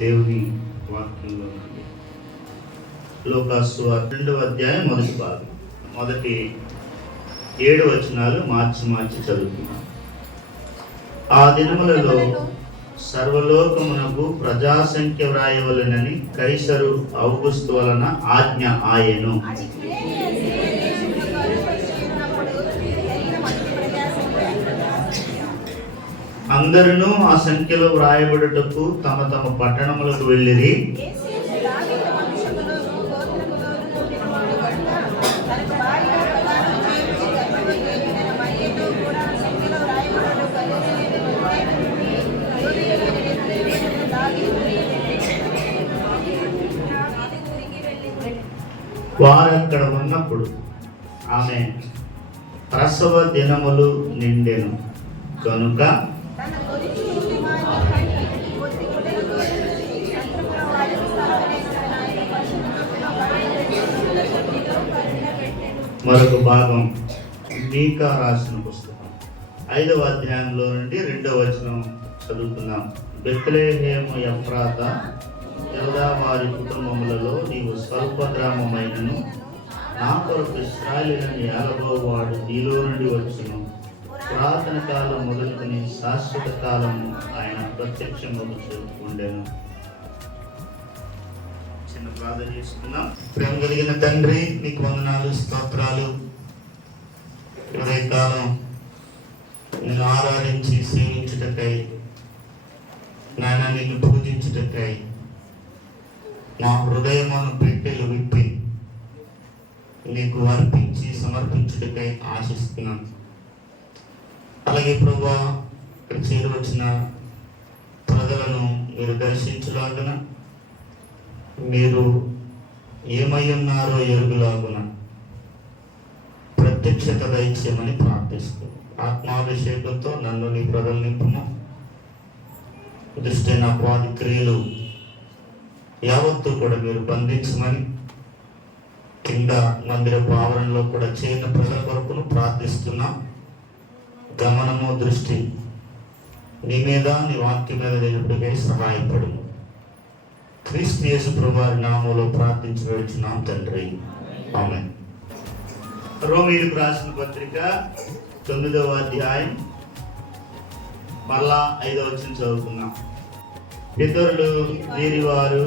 దేవుని వాక్యంలో నుండి లోకాసు 2వ అధ్యాయం మొదటి భాగం మొదటి 7 వచనాలు మార్చి చదువుతున్నాం. ఆ దినములలో సర్వలోకమునకు ప్రజాసంఖ్య వ్రాయవలెనని కైసరు ఔగుస్తు వలన ఆజ్ఞ ఆయెను. అందరూ ఆ సంఖ్యలో వ్రాయబడుటకు తమ తమ పట్టణములకు వెళ్ళిరి. వారక్కడ ఉన్నప్పుడు ఆమె ప్రసవ దినములు నిండెను కనుక మరొక భాగం మీకా రాసిన పుస్తకం 5వ అధ్యాయంలో నుండి 2వ వచనం చదువుతున్నాం. బెత్లెహేము ఎఫ్రాతా యూదా వారి కుటుంబములలో నీవు స్వల్ప గ్రామమైనను నా కొరకు ఇశ్రాయేలును ఏలబోవాడు నీలో నుండి వచ్చును. పురాతన కాలం మొదలుకొని శాశ్వత కాలము ఆయన ప్రత్యక్షమవుతూ ఉండెను. చిన్న ప్రార్థన చేసుకుందాం. ప్రేమ కలిగిన తండ్రి, నీకు వందనాలు, స్తోత్రాలు. ఉదయకాలం నేను ఆరాధించి సేవించుటకై, నాయన నిన్ను పూజించుటకై నా హృదయమును పెట్టెలు విప్పి నీకు అర్పించి సమర్పించుటకై ఆశిస్తున్నాను. అలాగే ప్రభువా, ఇక్కడ చేరువచ్చిన ప్రజలను మీరు దర్శించలాగున, మీరు ఏమై ఉన్నారో ఎరుగులాగున ప్రత్యక్షత దయచేయమని ప్రార్థిస్తూ ఆత్మాభిషేకంతో నన్ను నీ ప్రజలు నింపుము. దుష్టైన అపవాది క్రియలు యావత్తు కూడా మీరు బంధించమని కింద మందిరపు ఆవరణలో కూడా చేరిన ప్రజల కొరకును ప్రార్థిస్తున్నాం. గమనము, దృష్టి నీ మీద, నీ వాక్యం మీద నిలుపుడికై సహాయపడు. క్రీస్తు యేసు ప్రభువారి నామములో ప్రార్థించి వేడుచున్నాం తండ్రి, ఆమేన్. రోమీయులకు రాసిన పత్రిక 9వ అధ్యాయం మళ్ళా 5వ వచనం చదువుకున్నాం. పితరులు వీరి వారు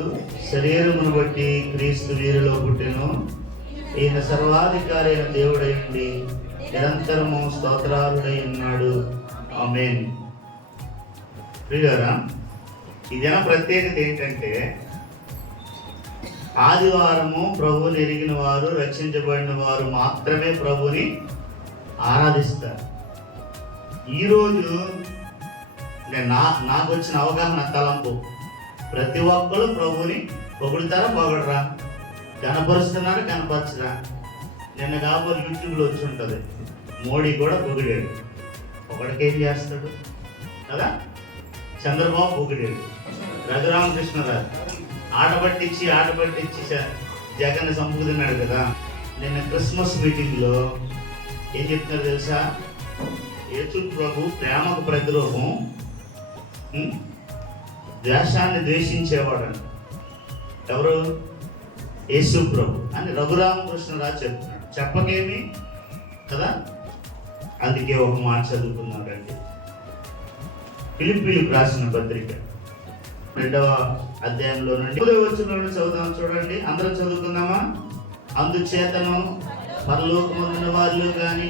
శరీరమును బట్టి క్రీస్తు వీరిలో పుట్టెను. ఈయన సర్వాధికారి అయిన దేవుడై ఉండి నిరంతరము స్తోత్రాలుడై ఉన్నాడు. ఆమేన్. ప్రియులారా, ఈ దిన ప్రత్యేకత ఏంటంటే, ఆదివారము ప్రభువుని ఎరిగిన వారు, రక్షించబడిన వారు మాత్రమే ప్రభువుని ఆరాధిస్తారు. ఈరోజు నాకు వచ్చిన అవగాహన తలంపు, ప్రతి ఒక్కరు ప్రభువుని పొగుడుతారా పొగడరా, కనపరుస్తున్నారా కనపరచరా. నిన్న కాబోలు యూట్యూబ్లో వచ్చి ఉంటుంది, మోడీ కూడా పొగిడాడు. ఒకడికి ఏం చేస్తాడు కదా, చంద్రబాబు పొగిడాడు, రఘురామకృష్ణరాజు ఆట పట్టించి జగన్ సంపుకుతున్నాడు కదా. నిన్న క్రిస్మస్ మీటింగ్లో ఏం చెప్తున్నారు తెలుసా? యేసు ప్రభు ప్రేమకు ప్రతిరూపం, ద్వేషాన్ని ద్వేషించేవాడు. ఎవరు? యేసు ప్రభు అని రఘురామకృష్ణరాజు చెప్తున్నాడు. చెప్పకేమి కదా. అందుకే ఒక మాట చదువుకున్నాడండి. ఫిలిప్పీయులకు రాసిన పత్రిక 2వ అధ్యాయంలో నుండి 10వ వచనంలో చదువుదాం. చూడండి, అందరం చదువుకుందామా? అందుచేతను పరలోకమున్న వారిలో కానీ,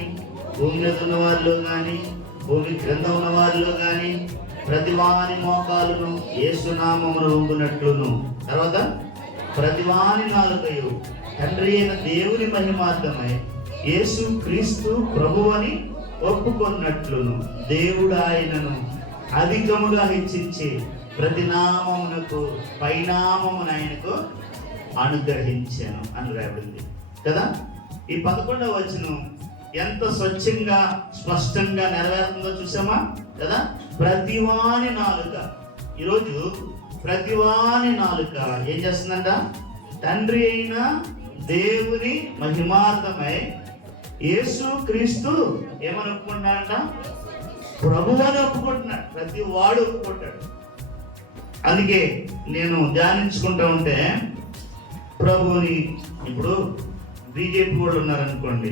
భూమి మీద ఉన్న వారిలో కానీ, భూమి క్రింద ఉన్న వారిలో కానీ ప్రతివాని మోకాలును యేసునామమును వంగునట్లును, తర్వాత ప్రతివాని నాలుకయు తండ్రి అయిన దేవుని మహిమార్థమై యేసు క్రీస్తు ప్రభువని ఒప్పుకొన్నట్లును దేవుడు ఆయనను అధికముగా హెచ్చించి ప్రతి నామమునకు పైనామమును ఆయనకు అనుగ్రహించాను అని రాబడింది కదా. ఈ 11వ వచనం ఎంత స్వచ్ఛంగా స్పష్టంగా నెరవేరుతుందో చూసామా కదా. ప్రతివాని నాలుక, ఈరోజు ప్రతివాని నాలుక ఏం చేస్తుందంట? తండ్రి అయిన దేవుని మహిమార్థమై యేసు క్రీస్తు ఏమని ఒప్పుకుంటున్నాడంట? ప్రభువు అని ఒప్పుకుంటున్నాడు. ప్రతి వాడు ఒప్పుకుంటాడు. అందుకే నేను ధ్యానించుకుంటా ఉంటే ప్రభువుని, ఇప్పుడు బీజేపీ వాళ్ళు ఉన్నారనుకోండి,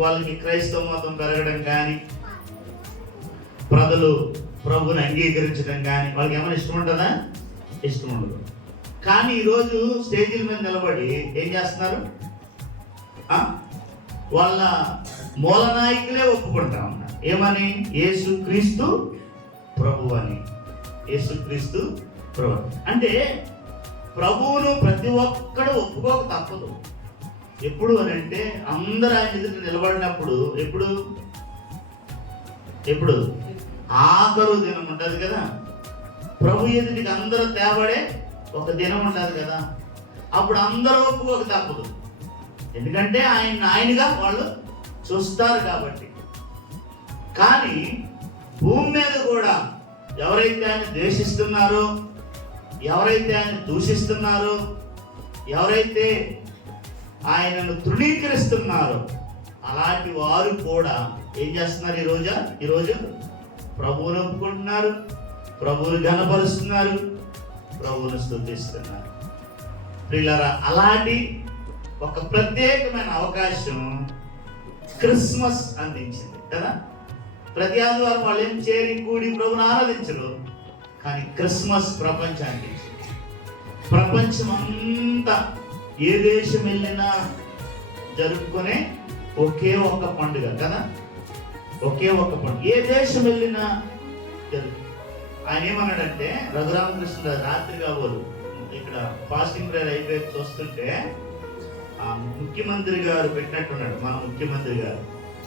వాళ్ళకి క్రైస్తవ మతం పెరగడం కానీ, ప్రజలు ప్రభుని అంగీకరించడం కానీ వాళ్ళకి ఏమైనా ఇష్టం ఉంటుందా? ఇష్టం ఉండదు. కానీ ఈరోజు స్టేజీల మీద నిలబడి ఏం చేస్తున్నారు? వాళ్ళ మూల నాయకులే ఒప్పుకుంటా ఉన్నారు. ఏమని? యేసుక్రీస్తు ప్రభు అని. యేసుక్రీస్తు ప్రభు అంటే ప్రభువును ప్రతి ఒక్కడు ఒప్పుకోక తప్పదు. ఎప్పుడు అని అంటే అందరూ ఆయన ఎదుట నిలబడినప్పుడు. ఎప్పుడు ఆఖరు దినం ఉంటుంది కదా, ప్రభు ఎదుటికి అందరూ తేబడే ఒక దినం ఉంటుంది కదా, అప్పుడు అందరూ ఒప్పుకోక తప్పదు. ఎందుకంటే ఆయనగా వాళ్ళు చూస్తారు కాబట్టి. కానీ భూమి మీద కూడా ఎవరైతే ఆయన ద్వేషిస్తున్నారో, ఎవరైతే ఆయన దూషిస్తున్నారో, ఎవరైతే ఆయనను తృణీకరిస్తున్నారో, అలాంటి వారు కూడా ఏం చేస్తున్నారు? ఈరోజు ప్రభువును ఒప్పుకుంటున్నారు, ప్రభువును ఘనపరుస్తున్నారు, ప్రభువును స్తుతిస్తున్నారు. ప్రియులారా, అలాంటి ఒక ప్రత్యేకమైన అవకాశం క్రిస్మస్ అందించింది కదా. ప్రతి ఆదివారం వాళ్ళు ఏం చేరి కూడి ప్రభువును ఆరాధించరు, కానీ క్రిస్మస్ ప్రపంచానికి ఇచ్చింది. ప్రపంచమంతా ఏ దేశం వెళ్ళినా జరుపుకునే ఒకే ఒక్క పండుగ కదా, ఒకే ఒక్క పండుగ. ఏ దేశం వెళ్ళినా ఆయన ఏమన్నాడంటే, రఘురామకృష్ణ రాత్రి కాబోలు ఇక్కడ ఫాస్టింగ్ ప్రేయర్ అయిపోయి చూస్తుంటే ముఖ్యమంత్రి గారు పెట్టినట్టున్నాడు, మన ముఖ్యమంత్రి గారు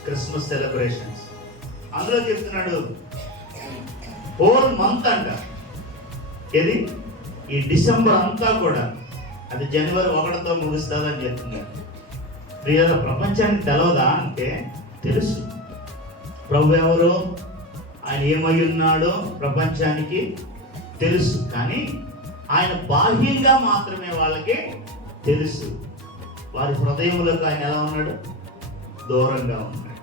క్రిస్మస్ సెలబ్రేషన్స్. అందులో చెప్తున్నాడు హోల్ మంత్ అంట, ఇది ఈ డిసెంబర్ అంతా కూడా అది జనవరి 1తో ముగుస్తుందని చెప్తున్నారు. ప్రియుల, ప్రపంచానికి తెలవదా అంటే తెలుసు. ప్రభు ఎవరో, ఆయన ఏమై ఉన్నాడో ప్రపంచానికి తెలుసు. కానీ ఆయన బాహ్యంగా మాత్రమే వాళ్ళకి తెలుసు. వారి హృదయములకు ఆయన ఎలా ఉన్నాడు? దూరంగా ఉన్నాడు.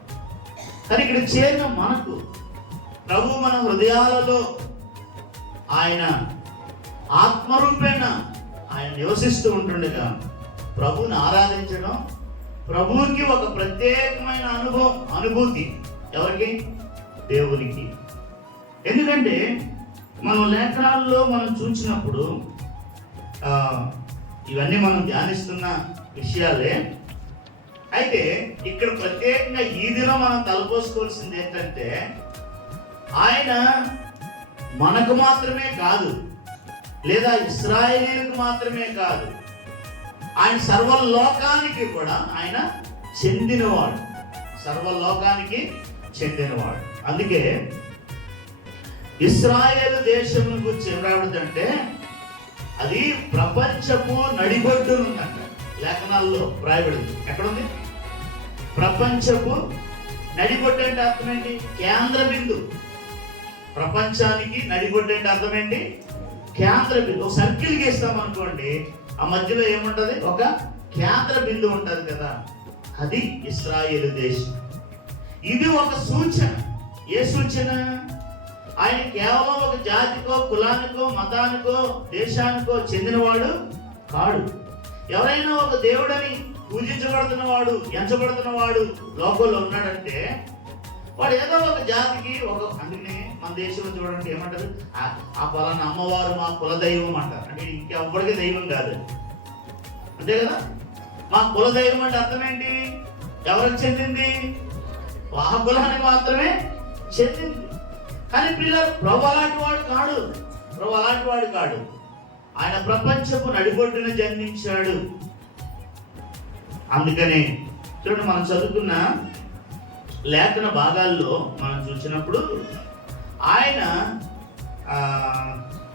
కానీ ఇక్కడ చేరిన మనకు ప్రభు మన హృదయాలలో ఆయన ఆత్మరూపేణ ఆయన నివసిస్తూ ఉంటుండగా ప్రభువుని ఆరాధించడం ప్రభువుకి ఒక ప్రత్యేకమైన అనుభూతి. ఎవరికి? దేవునికి. ఎందుకంటే మనం లేఖనాల్లో మనం చూసినప్పుడు ఇవన్నీ మనం ధ్యానిస్తున్న విషయాలే. అయితే ఇక్కడ ప్రత్యేకంగా ఈ దినం మనం తలపోసుకోవాల్సింది ఏంటంటే, ఆయన మనకు మాత్రమే కాదు, లేదా ఇశ్రాయేలీయులకు మాత్రమే కాదు, ఆయన సర్వలోకానికి కూడా ఆయన చెందినవాడు, సర్వలోకానికి చెందినవాడు. అందుకే ఇశ్రాయేలు దేశం గురించి ఏం రాబడుతుందంటే, అది ప్రపంచపు నడిబొడ్డునుందంట. లేఖనాల్లో రాయబడింది. ఎక్కడుంది? ప్రపంచపు నడిబొడ్డు అంటే అర్థం ఏంటి? కేంద్ర బిందు. ప్రపంచానికి నడిబొడ్డు అంటే అర్థం ఏంటి? కేంద్ర బిందు. ఒక సర్కిల్ గీస్తాం అనుకోండి, ఆ మధ్యలో ఏముంటది? ఒక కేంద్ర బిందు ఉంటది కదా, అది ఇశ్రాయేలు దేశం. ఇది ఒక సూచన. ఏ సూచన? ఆయన కేవలం ఒక జాతికో, కులానికో, మతానికో, దేశానికో చెందినవాడు కాడు. ఎవరైనా ఒక దేవుడని పూజించబడుతున్నవాడు, ఎంచబడుతున్నవాడు లోకంలో ఉన్నాడంటే వాడు ఏదో ఒక జాతికి అందుకనే మన దేశంలో చూడండి ఏమంటారు? ఆ పలానా అమ్మవారు మా కులదైవం అంటారు. అంటే ఇంకెవ్వడికి దైవం కాదు, అంతే కదా. మా కులదైవం అంటే అర్థం ఏంటి? ఎవరికి చెందింది? ఆ కులానికి మాత్రమే చెందింది. కానీ పిల్లలు ప్రభు అలాంటి వాడు కాడు. ప్రభు అలాంటి వాడు కాడు. ఆయన ప్రపంచపు నడిబొడ్డున జన్మించాడు. అందుకనే చూడండి, మనం చదువుకున్న లేఖన భాగాల్లో మనం చూసినప్పుడు ఆయన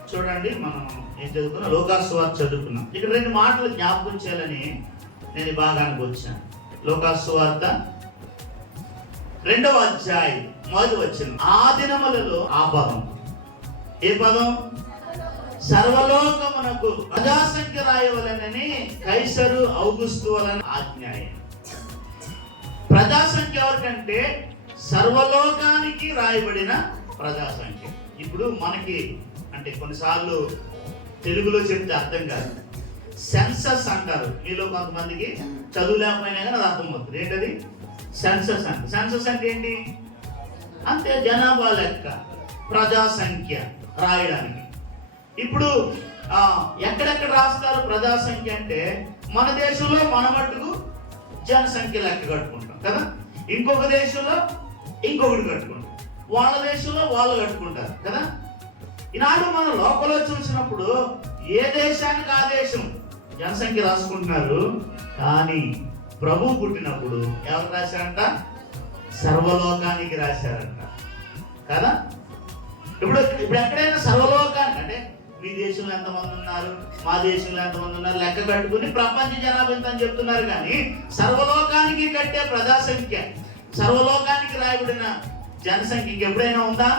చూడండి, మనం ఏం చదువుకున్నాం? లోకాసువార్త చదువుకున్నాం. ఇక్కడ 2 మాటలు జ్ఞాపకం చేయాలని నేను ఈ భాగానికి వచ్చాను. లోకాసువార్త 2వ అధ్యాయం 1వ వచనం. ఆ దినములలో, ఆ పదం ఏ పదం? సర్వలోకమునకు ప్రజాసంఖ్య రాయవలనని కైసరు ఔగుస్తు వలన ఆజ్ఞాయ. ప్రజాసంఖ్య ఎవరికంటే సర్వలోకానికి రాయబడిన ప్రజాసంఖ్య. ఇప్పుడు మనకి అంటే కొన్నిసార్లు తెలుగులో చెప్తే అర్థం కాదు. సెన్సస్ అంటారు. మీలో కొంతమందికి చదువు లేకపోయినా కానీ అది అర్థమవుతుంది. ఏంటది? సెన్సస్ అంటే. సెన్సస్ అంటే ఏంటి? అంతే, జనాభా లెక్క, ప్రజా సంఖ్య రాయడానికి. ఇప్పుడు ఎక్కడెక్కడ రాస్తారు ప్రజా సంఖ్య అంటే? మన దేశంలో మన మట్టుకు జనసంఖ్య లెక్క కట్టుకుంటాం కదా. ఇంకొక దేశంలో ఇంకొకటి కట్టుకుంటాం, వాళ్ళ దేశంలో వాళ్ళు కట్టుకుంటారు కదా. ఈనాడు మన లోపల చూసినప్పుడు ఏ దేశానికి ఆ దేశం జనసంఖ్య రాసుకుంటున్నారు. కానీ ప్రభు పుట్టినప్పుడు ఎవరు రాశారంట? సర్వలోకానికి రాశారంట కదా. ఇప్పుడు ఎక్కడైనా సర్వలోకానికి అంటే మీ దేశంలో ఎంతమంది ఉన్నారు, మా దేశంలో ఎంతమంది ఉన్నారు లెక్క కట్టుకుని ప్రపంచ జనాభా ఎంత అని చెప్తున్నారు. కానీ సర్వలోకానికి కట్టే ప్రజా సంఖ్య, సర్వలోకానికి రాయబడిన జనసంఖ్య ఇంకెప్పుడైనా ఉందా?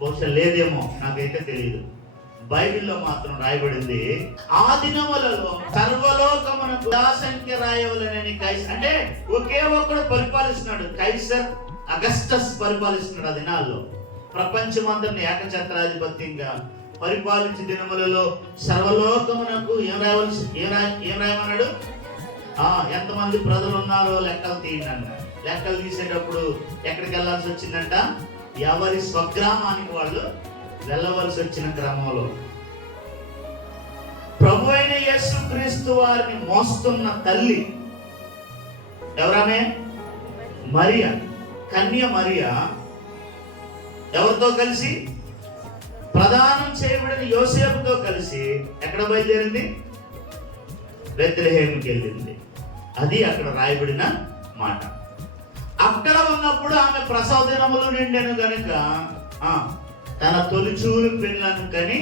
బహుశా లేదేమో, నాకైతే తెలియదు. బైబిల్లో మాత్రం రాయబడింది, ఆ దినములలో సర్వలోకమునకు ప్రజాసంఖ్య రాయవలనని కైసర్, అంటే ఒకే ఒక్కడు పరిపాలిస్తున్నాడు. కైసర్ అగస్టస్ పరిపాలిస్తున్నాడు ఆ దినాల్లో. ప్రపంచమందరిని ఏకఛత్రాధిపత్యంగా పరిపాలించే దినములలో సర్వలోకమునకు ఏం రాయమన్నాడు? ఎంతమంది ప్రజలు ఉన్నారో లెక్కలు తీయండి. లెక్కలు తీసేటప్పుడు ఎక్కడికి వెళ్ళాల్సి వచ్చిందంట? ఎవరి స్వగ్రామానికి వాళ్ళు వెళ్ళవలసి వచ్చిన క్రమంలో ప్రభు అయిన యేసుక్రీస్తు వారిని మోస్తున్న తల్లి ఎవరామే? మరియా, కన్య మరియా. ఎవరితో కలిసి? ప్రదానం చేయబడిన యోసేపుతో కలిసి ఎక్కడ బయలుదేరింది? బెత్లెహేముకి వెళ్ళింది. అది అక్కడ రాయబడిన మాట. అక్కడ ఉన్నప్పుడు ఆమె ప్రసవ దినములు నిండెను గనుక తన తొలిచూలు పిల్లను కని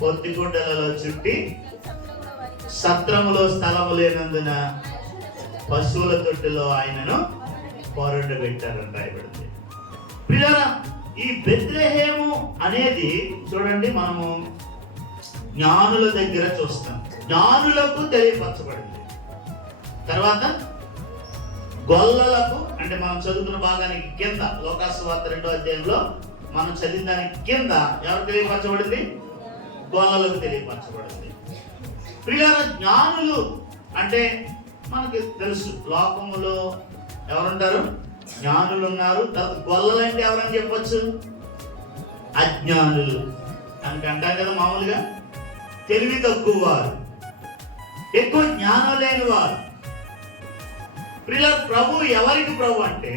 పొత్తిగుడ్డలలో చుట్టి సత్రములో స్థలము లేనందున పశువుల తొట్టిలో ఆయనను పొరడబెట్టారని రాయబడింది. పిల్లరా, ఈ బెత్లెహేము అనేది చూడండి, మనము జ్ఞానుల దగ్గర చూస్తాం. జ్ఞానులకు తెలియపరచబడింది. తర్వాత గొల్లలకు, అంటే మనం చదువుతున్న భాగానికి కింద లోకాసువార్త 2వ అధ్యాయంలో మనం చదివిన దానికి కింద ఎవరు తెలియపరచబడింది? గొల్లలకు తెలియపరచబడింది. ప్రియులారా, జ్ఞానులు అంటే మనకి తెలుసు, లోకములో ఎవరుంటారు? జ్ఞానులు ఉన్నారు. తర్వాత గొల్లలు అంటే ఎవరని చెప్పొచ్చు? అజ్ఞానులు అని అంటారు కదా. మామూలుగా తెలివి తక్కువ వారు, ఎక్కువ జ్ఞానం లేని వారు. ప్రియులారా, ప్రభు ఎవరికి ప్రభు అంటే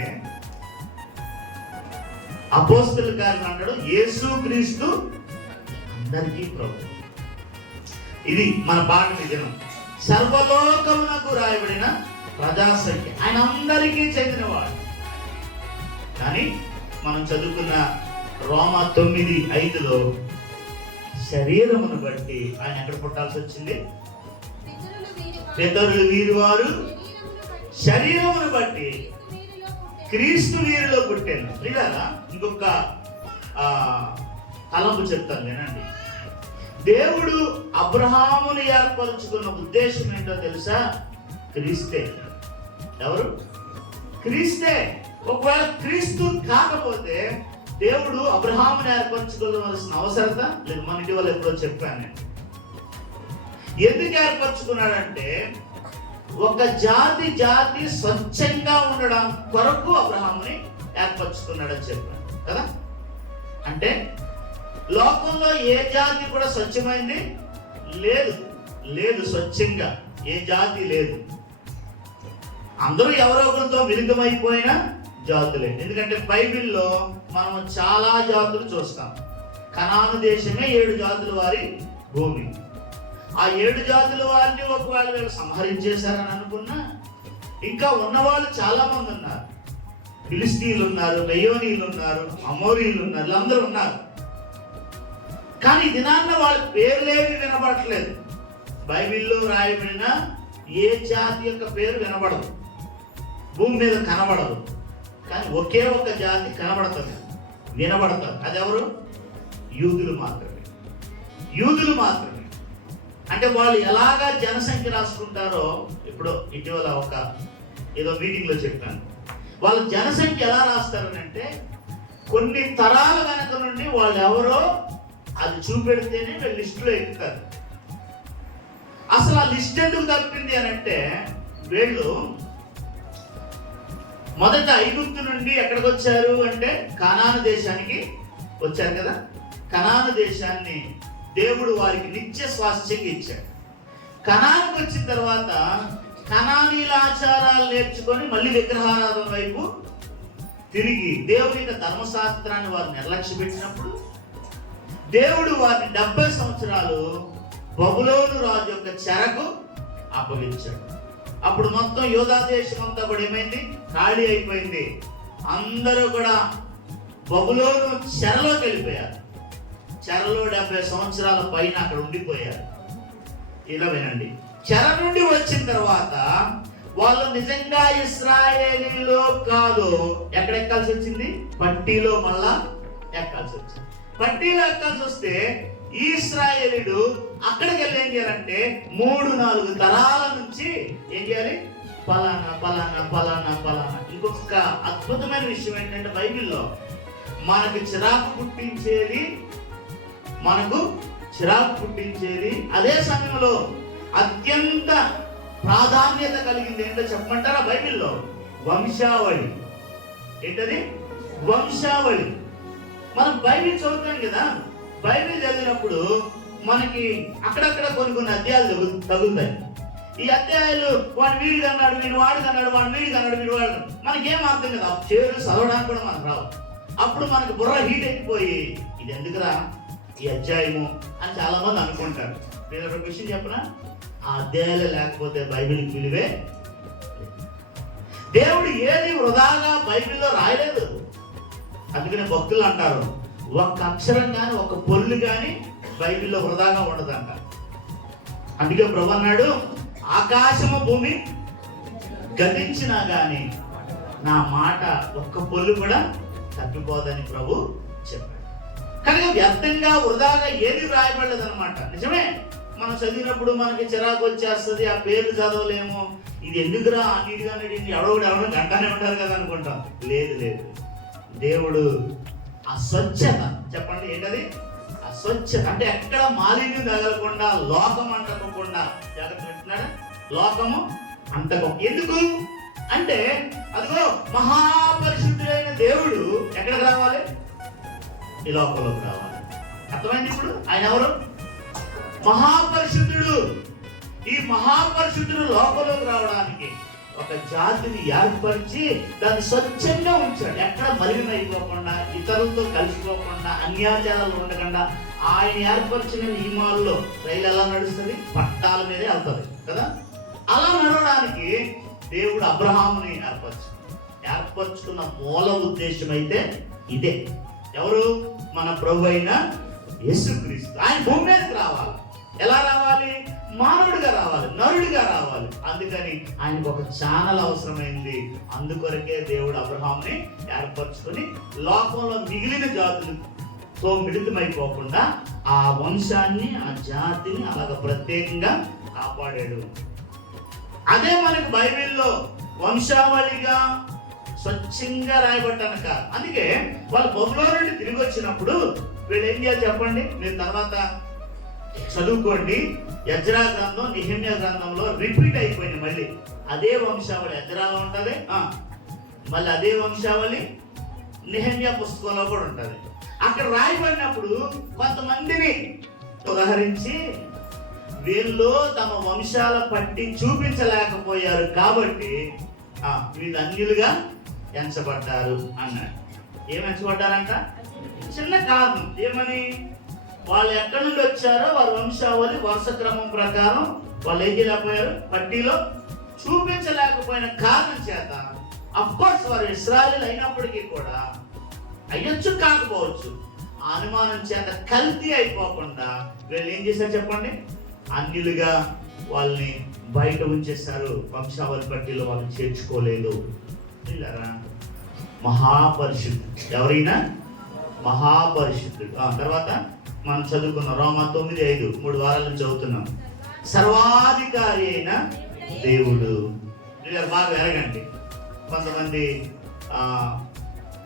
అపోస్తల కార్యం అంటాడు, యేసుక్రీస్తు అందరికీ ప్రభు. ఇది మన పాఠ దినం. సర్వలోకమునకు రాయబడిన ప్రజాసంఖ్య, ఆయన అందరికీ చెందినవాడు. కానీ మనం చదువుకున్న రోమా 9:5లో శరీరమును బట్టి ఆయన ఎక్కడ పుట్టాల్సి వచ్చింది? పితరులు వీరి వారు శరీరమును బట్టి క్రీస్తు వీరిలో పుట్టాను. లేదా ఇంకొక తలంపు చెప్తాను వినండి. దేవుడు అబ్రహాముని ఏర్పరచుకున్న ఉద్దేశం ఏంటో తెలుసా? క్రీస్తే. ఎవరు? క్రీస్తే. ఒకవేళ క్రీస్తు కాకపోతే దేవుడు అబ్రహాముని ఏర్పరచుకోవాల్సిన అవసరత లేదు. మన ఇటీవల ఎప్పుడో చెప్పాను నేను. ఎందుకు ఏర్పరచుకున్నాడంటే ఒక జాతి స్వచ్ఛంగా ఉండడం కొరకు అబ్రహాముని ఏర్పరచుకున్నాడని చెప్పాను కదా. అంటే లోకంలో ఏ జాతి కూడా స్వచ్ఛమైంది లేదు. స్వచ్ఛంగా ఏ జాతి లేదు. అందరూ ఎవరో ఒకరితో మిళితమైపోయిన జాతులే. ఎందుకంటే బైబిల్లో మనం చాలా జాతులు చూస్తాం. కనాను దేశమే 7 జాతుల వారి భూమి. ఆ 7 జాతుల వారిని ఒకవేళ వీళ్ళు సంహరించేశారని అనుకున్నా, ఇంకా ఉన్నవాళ్ళు చాలా మంది ఉన్నారు. ఫిలిస్తీన్లు ఉన్నారు, మెయోనీలు ఉన్నారు, అమోరీలు ఉన్నారు, వీళ్ళందరూ ఉన్నారు. కానీ దినాన్న వాళ్ళ పేర్లేవి వినబడట్లేదు. బైబిల్లో రాయబడిన ఏ జాతి యొక్క పేరు వినబడదు, భూమి మీద కనబడదు. కానీ ఒకే ఒక జాతి కనబడుతుంది, వినబడతారు. అది ఎవరు? యూదులు మాత్రమే. అంటే వాళ్ళు ఎలాగా జనసంఖ్య రాసుకుంటారో, ఇప్పుడు ఇటీవల ఏదో మీటింగ్లో చెప్పాను. వాళ్ళు జనసంఖ్య ఎలా రాస్తారని అంటే కొన్ని తరాల వెనక నుండి వాళ్ళు ఎవరో అది చూపెడితేనే వీళ్ళు లిస్టులో ఎక్కుతారు. అసలు ఆ లిస్ట్ ఎందుకు తప్పింది అని అంటే, వీళ్ళు మొదట ఐగుప్తు నుండి ఎక్కడికి వచ్చారు అంటే కనాను దేశానికి వచ్చారు కదా. కనాను దేశాన్ని దేవుడు వారికి నిత్య స్వాస్థ్యంగా ఇచ్చాడు. కనానుకు వచ్చిన తర్వాత కనానీల ఆచారాలు నేర్చుకొని మళ్ళీ విగ్రహారాధన వైపు తిరిగి దేవుని యొక్క ధర్మశాస్త్రాన్ని వారు నిర్లక్ష్య పెట్టినప్పుడు దేవుడు వారిని 70 సంవత్సరాలు బబులోను రాజు యొక్క చెరకు అప్పగించాడు. అప్పుడు మొత్తం యూదా దేశం అంతా కూడా ఏమైంది? ఖాళీ అయిపోయింది. అందరూ కూడా బబులోను చెరలోకి వెళ్ళిపోయారు. చెరలో 70 సంవత్సరాల పైన అక్కడ ఉండిపోయారు. ఇలా వినండి, చెర నుండి వచ్చిన తర్వాత వాళ్ళు నిజంగా ఇశ్రాయేలీలో కాదు, ఎక్కడ ఎక్కాల్సి వచ్చింది? పట్టీలో మళ్ళా ఎక్కాల్సి వచ్చింది. పట్టీలో ఎక్కాల్సి వస్తే ఈ ఇశ్రాయేలీడు అక్కడికి వెళ్ళి ఏం చేయాలంటే 3-4 తరాల నుంచి ఏం చేయాలి? పలానా పలానా పలానా పలానా. ఇంకొక అద్భుతమైన విషయం ఏంటంటే, బైబిల్లో మనకు చిరాకు పుట్టించేది అదే సమయంలో అత్యంత ప్రాధాన్యత కలిగింది ఏంటో చెప్పమంటారా? బైబిల్లో వంశావళి. ఏంటది? వంశావళి. మనం బైబిల్ చదువుతాం కదా, బైబిల్ చదివినప్పుడు మనకి అక్కడక్కడ కొన్ని అధ్యాయాలు తగులుతాయి. ఈ అధ్యాయాలు వాడు వీడిగా అన్నాడు, వీడు వాడిగా అన్నాడు, వాడు వీడిగా అన్నాడు, వీడు వాడు, మనకేం అర్థం కదా. పేరు చదవడానికి కూడా మనకు రావు. అప్పుడు మనకు బుర్ర హీట్ ఎక్కిపోయి ఇది ఎందుకురా ఈ అధ్యాయము అని చాలా మంది అనుకుంటారు. నేను ఒక విషయం చెప్పనా, ఆ అధ్యాయాలే లేకపోతే బైబిల్కి విలువే. దేవుడు ఏది వృధాగా బైబిల్లో రాయలేదు. అందుకనే భక్తులు అంటారు, ఒక్క అక్షరం కానీ ఒక పొల్లు కానీ బైబిల్లో వృధాగా ఉండదంట. అందుకే ప్రభు అన్నాడు, ఆకాశము భూమి గతించినా గాని నా మాట ఒక్క పొల్లు కూడా తప్పిపోదని ప్రభు చెప్పాడు. కనుక వ్యర్థంగా వృధాగా ఏది రాయబడలేదు అనమాట. నిజమే, మనం చదివినప్పుడు మనకి చిరాకు వచ్చేస్తుంది, ఆ పేర్లు చదవలేము, ఇది ఎందుకురా నీటిగా ఎవడో గంటనే ఉంటారు కదా అనుకుంటాం. లేదు, దేవుడు ఆ స్వచ్ఛత, చెప్పండి ఏంటది? ఆ స్వచ్ఛత అంటే ఎక్కడ మాలిన్యం తగలకుండా, లోకం అంటకుండా జాగ్రత్త పెట్టినాడు. లోకము అంటకం ఎందుకు అంటే, అదిగో మహాపరిశుద్ధుడైన దేవుడు ఎక్కడికి రావాలి? ఈ లోకంలోకి రావాలి. అర్థమైంది ఇప్పుడు? ఆయన ఎవరు? మహాపరిశుద్ధుడు. ఈ మహాపరిశుద్ధుడు లోకంలోకి రావడానికి ఒక జాతిని ఏర్పరిచి దాన్ని స్వచ్ఛంగా ఉంచాడు. ఎక్కడ మలినం అయిపోకుండా, ఇతరులతో కలిసిపోకుండా, అన్యాచారాలు ఉండకుండా ఆయన ఏర్పరిచిన నియమాల్లో రైలు ఎలా నడుస్తుంది? పట్టాల మీదే వెళ్తుంది కదా. అలా నడవడానికి దేవుడు అబ్రహాముని ఏర్పరచుకున్న మూల ఉద్దేశం అయితే ఇదే. ఎవరు? మన ప్రభు అయిన యేసుక్రీస్తు. ఆయన భూమి మీదకి రావాలి. ఎలా రావాలి? మానవుడిగా రావాలి, నరుడిగా రావాలి. అందుకని ఆయనకు ఒక ఛానల్ అవసరమైంది. అందుకొరకే దేవుడు అబ్రహాంని ఏర్పరచుకొని లోకంలో మిగిలిన జాతులతో మిళితమైపోకుండా ఆ వంశాన్ని, ఆ జాతిని అలాగ ప్రత్యేకంగా కాపాడాడు. అదే మనకి బైబిల్లో వంశావళిగా స్వచ్ఛంగా రాయబడ్డానక. అందుకే వాళ్ళు బబులోను నుండి తిరిగి వచ్చినప్పుడు వీళ్ళు ఏం చేయాలి చెప్పండి? మీరు తర్వాత చదువుకోండి. ఎజ్రా గ్రంథం, నెహెమ్యా గ్రంథంలో రిపీట్ అయిపోయింది. మళ్ళీ అదే వంశావళి ఎజ్రాలో ఉంటుంది, మళ్ళీ అదే వంశావళి నెహెమ్యా పుస్తకంలో కూడా ఉంటుంది. అక్కడ రాయబడినప్పుడు కొంతమందిని ఉదహరించి వీళ్ళు తమ వంశాల పట్టి చూపించలేకపోయారు కాబట్టి వీళ్ళు అన్యులుగా ఎంచబడ్డారు అన్నాడు. ఏం ఎంచబడ్డారంట? చిన్న కారణం. ఏమని? వాళ్ళు ఎక్కడి నుండి వచ్చారో వారి వంశావళి వరుస క్రమం ప్రకారం వాళ్ళు ఏం చేయలేకపోయారు? పట్టీలో చూపించలేకపోయిన కారణం చేత అఫ్కోర్స్ వారు ఇశ్రాయేలీయులు అయినప్పటికీ కూడా అయ్యొచ్చు, కాకపోవచ్చు, ఆ అనుమానం చేత కల్తీ అయిపోకుండా వీళ్ళు ఏం చేశారు చెప్పండి? అన్యులుగా వాళ్ళని బయట ఉంచేశారు. వంశావళి పట్టీలో వాళ్ళు చేర్చుకోలేదు. మహాపరిశుద్ధుడు. ఎవరైనా మహాపరిశుద్ధుడు. తర్వాత మనం చదువుకున్నాం రోమా 9:5, 3 వారాల నుంచి చదువుతున్నాం. సర్వాధికారి అయిన దేవుడు. బాగా ఎరగండి. కొంతమంది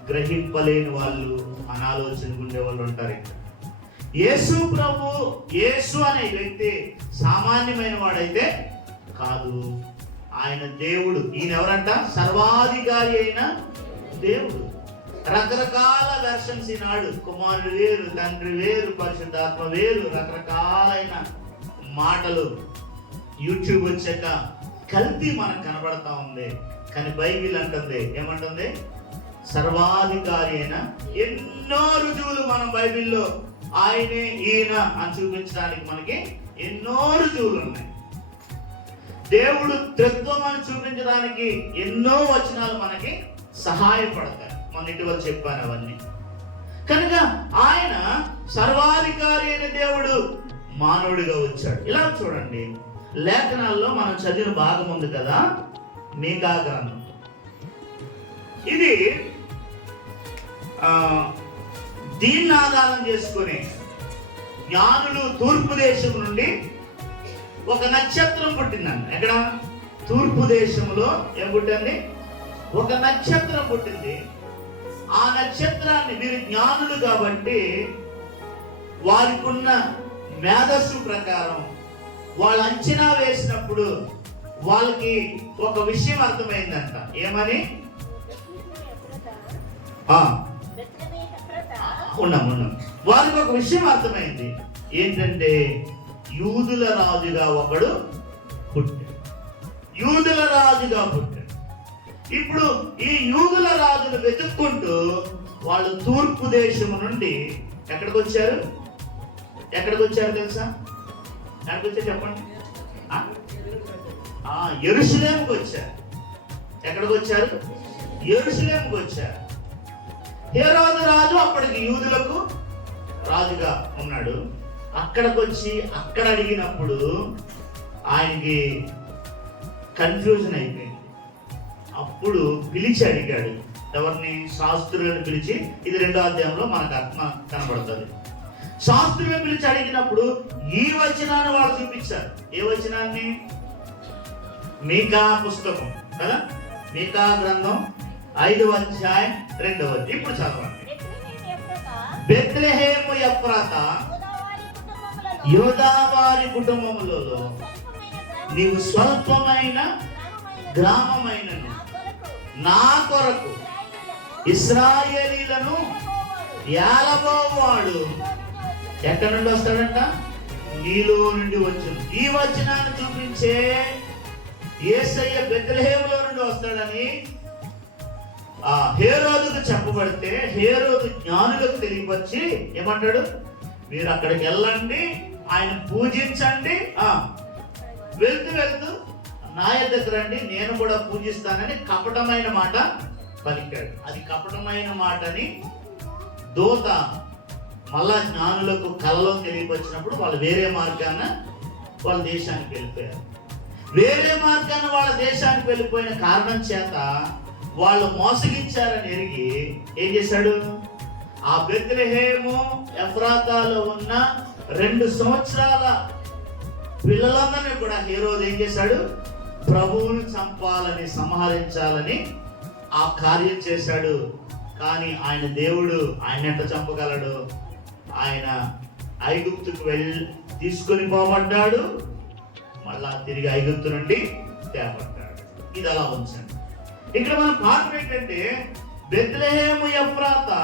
గ్రహింపలేని వాళ్ళు, అనాలోచనగా ఉండే వాళ్ళు ఉంటారు. యేసు ప్రభు, యేసు అనే వ్యక్తి సామాన్యమైన వాడైతే కాదు. ఆయన దేవుడు. ఈయన ఎవరంట? సర్వాధికారి అయిన దేవుడు. రకరకాల వెర్షన్స్ ఈనాడు, కుమారుడు వేరు, తండ్రి వేరు, పరిశుద్ధాత్మ వేరు, రకరకాలైన మాటలు యూట్యూబ్ వచ్చాక కల్తీ మనకు కనబడతా ఉంది. కానీ బైబిల్ అంటుంది, ఏమంటుంది? సర్వాధికారి అయిన. ఎన్నో రుజువులు మనం బైబిల్లో ఆయనే, ఈయన అని చూపించడానికి మనకి ఎన్నో రుజువులు ఉన్నాయి. దేవుడు త్రిత్వం అని చూపించడానికి ఎన్నో వచనాలు మనకి సహాయపడతాయి. మన ఇటీవల చెప్పాను అవన్నీ. కనుక ఆయన సర్వాధికారి అయిన దేవుడు మానవుడిగా వచ్చాడు. ఇలా చూడండి, లేఖనాల్లో మనం చదివిన భాగం ఉంది కదా, మీకా గ్రంథం. ఇది దీన్ని ఆధారం చేసుకుని జ్ఞానులు తూర్పు దేశం నుండి ఒక నక్షత్రం పుట్టిందండి. ఎక్కడ? తూర్పు దేశంలో ఏం పుట్టింది? ఒక నక్షత్రం పుట్టింది. ఆ నక్షత్రాన్ని, వీరు జ్ఞానులు కాబట్టి వారికి ఉన్న మేధస్సు ప్రకారం వాళ్ళు అంచనా వేసినప్పుడు వాళ్ళకి ఒక విషయం అర్థమైందంట. ఏమని? ఉన్నాం. వారికి ఒక విషయం అర్థమైంది. ఏంటంటే యూదుల రాజుగా ఒకడు పుట్టాడు. యూదుల రాజుగా పుట్టాడు. ఇప్పుడు ఈ యూదుల రాజును వెతుక్కుంటూ వాళ్ళు తూర్పు దేశం నుండి ఎక్కడికి వచ్చారు? తెలుసా? ఎక్కడికి వచ్చారు చెప్పండి? యెరూషలేముకు వచ్చారు. ఎక్కడికి వచ్చారు? యెరూషలేముకు వచ్చారు. హేరోదు రాజు అప్పటికి యూదులకు రాజుగా ఉన్నాడు. అక్కడికి వచ్చి అక్కడ అడిగినప్పుడు ఆయనకి కన్ఫ్యూజన్ అయిపోయింది. అప్పుడు పిలిచి అడిగాడు. ఎవరిని? శాస్త్రులను పిలిచి. ఇది 2వ అధ్యాయంలో మనకు ఆత్మ కనబడుతుంది. శాస్త్రులను పిలిచి అడిగినప్పుడు ఈ వచనాన్ని వాళ్ళు చూపించారు. ఏ వచనాన్ని? మీకా పుస్తకం కదా, మీకా గ్రంథం 5వ అధ్యాయం 2వ. ఇప్పుడు చదవండి. బెత్లెహేము ఎఫ్రాతా, యూదా వారి కుటుంబములలో నీవు స్వల్పమైన గ్రామమైనను నా కొరకు ఇశ్రాయేలీలను ఏలబోవాడు ఎక్కడి నుండి వస్తాడంట? నీలో నుండి వచ్చును. ఈ వచనాన్ని చూపించే యేసయ్య బెత్లెహేములో నుండి వస్తాడని హేరోదుకు చెప్పబడితే, హేరోదు జ్ఞానులకు తెలియపరిచి ఏమంటాడు? మీరు అక్కడికి వెళ్ళండి, ఆయన పూజించండి, వెళ్తూ నా దగ్గర రండి, నేను కూడా పూజిస్తానని కపటమైన మాట పలికాడు. అది కపటమైన మాటని దూత మళ్ళా జ్ఞానులకు కలలో తెలియపరిచినప్పుడు వాళ్ళు వేరే మార్గాన వాళ్ళ దేశానికి వెళ్ళిపోయారు. వేరే మార్గాన వాళ్ళ దేశానికి వెళ్ళిపోయిన కారణం చేత వాళ్ళు మోసగించారని ఎరిగి ఏం చేశాడు? ఆ బెత్లెహేము ఎఫ్రాతాలో ఉన్న 2 సంవత్సరాల పిల్లలందరినీ కూడా హేరోదు ఏం చేశాడు? ప్రభువును చంపాలని, సంహరించాలని ఆ కార్యం చేశాడు. కానీ ఆయన దేవుడు ఆయన ఎట్లా చంపగలడు? ఆయన ఐగుప్తుకు వెళ్ళి తీసుకొని పోబడ్డాడు, మళ్ళా తిరిగి ఐగుప్తు నుండి తేబడ్డాడు. ఇది అలా ఉంచండి. ఇక్కడ మనం పాఠం ఏంటంటే బెత్లెహేము ఎఫ్రాతా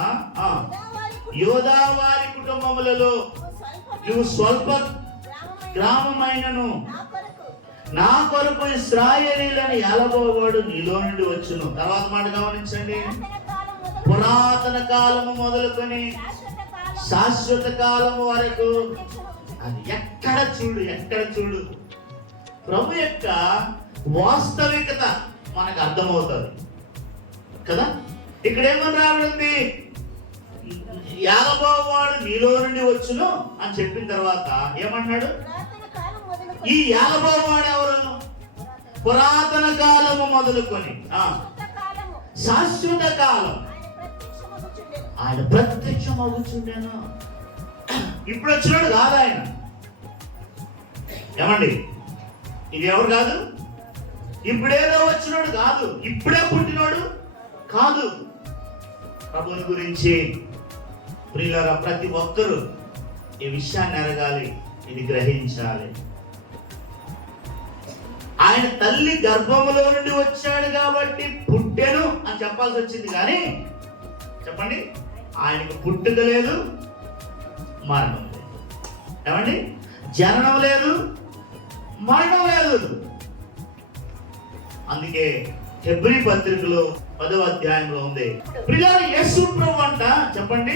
యూదా వారి కుటుంబములలో నువ్వు స్వల్ప గ్రామమైనను నా కొరకు ఇశ్రాయేలీయులను ఏలబోవాడు నీలో నుండి వచ్చును. తర్వాత మాట గమనించండి. పురాతన కాలము మొదలుకొని శాశ్వత కాలము వరకు. అది ఎక్కడ చూడు ప్రభు యొక్క వాస్తవికత మనకు అర్థమవుతుంది కదా. ఇక్కడ ఏమని రాబడింది? ఏలబోవాడు నీలో నుండి వచ్చును అని చెప్పిన తర్వాత ఏమంటున్నాడు? ఈ ఏలబోవాడు ఎవరు? పురాతన కాలము మొదలుకొని శాశ్వత కాలం ఆయన ప్రత్యక్షం అవుతుండేను. ఇప్పుడు వచ్చినాడు కాదు ఆయన. ఏమండి, ఇది ఎవరు కాదు? ఇప్పుడేదో వచ్చినాడు కాదు, ఇప్పుడే పుట్టినోడు కాదు. ప్రభుని గురించి ప్రియులారా ప్రతి ఒక్కరూ ఈ విషయాన్ని ఎరగాలి, ఇది గ్రహించాలి. ఆయన తల్లి గర్భములో నుండి వచ్చాడు కాబట్టి పుట్టెను అని చెప్పాల్సి వచ్చింది. కానీ చెప్పండి, ఆయనకు పుట్టుక లేదు, మరణం లేదు. ఏమండి, జననం లేదు, మరణం లేదు. అందుకే హెబ్రీ పత్రికలో 10వ అధ్యాయంలో ఉంది, ప్రియులారా యేసు ప్రభు అంట, చెప్పండి,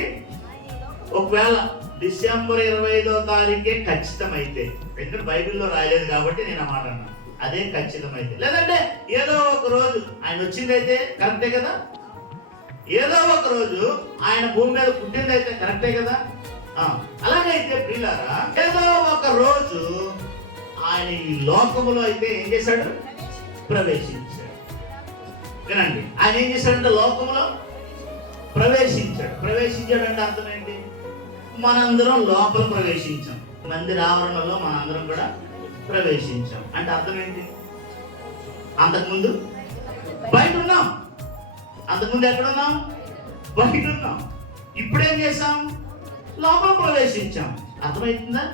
ఒకవేళ డిసెంబర్ 25వ తారీఖే ఖచ్చితమైతే, ఎందుకంటే బైబిల్లో రాయలేదు కాబట్టి నేను ఆ మాట అన్నాను, అదే ఖచ్చితమైతే, లేదంటే ఏదో ఒక రోజు ఆయన వచ్చిందైతే కరెక్టే కదా, ఏదో ఒక రోజు ఆయన భూమి మీద పుట్టిందైతే కరెక్టే కదా. అలాగైతే ప్రియులారా ఏదో ఒక రోజు ఆయన ఈ లోకములో అయితే ఏం చేశాడు? ప్రవేశించాడు. వినండి, ఆయన ఏం చేశాడంటే లోకంలో ప్రవేశించాడు. ప్రవేశించాడంటే అర్థం ఏంటి? మనందరం లోపల ప్రవేశించాం, మందిర ఆవరణలో మనందరం కూడా ప్రవేశించాం. అంటే అర్థం ఏంటి? అంతకుముందు బయట ఉన్నాం, అంతకుముందు ఎక్కడ ఉన్నాం? బయట ఉన్నాం. ఇప్పుడేం చేశాం? లోపల ప్రవేశించాం. అర్థమవుతుందా?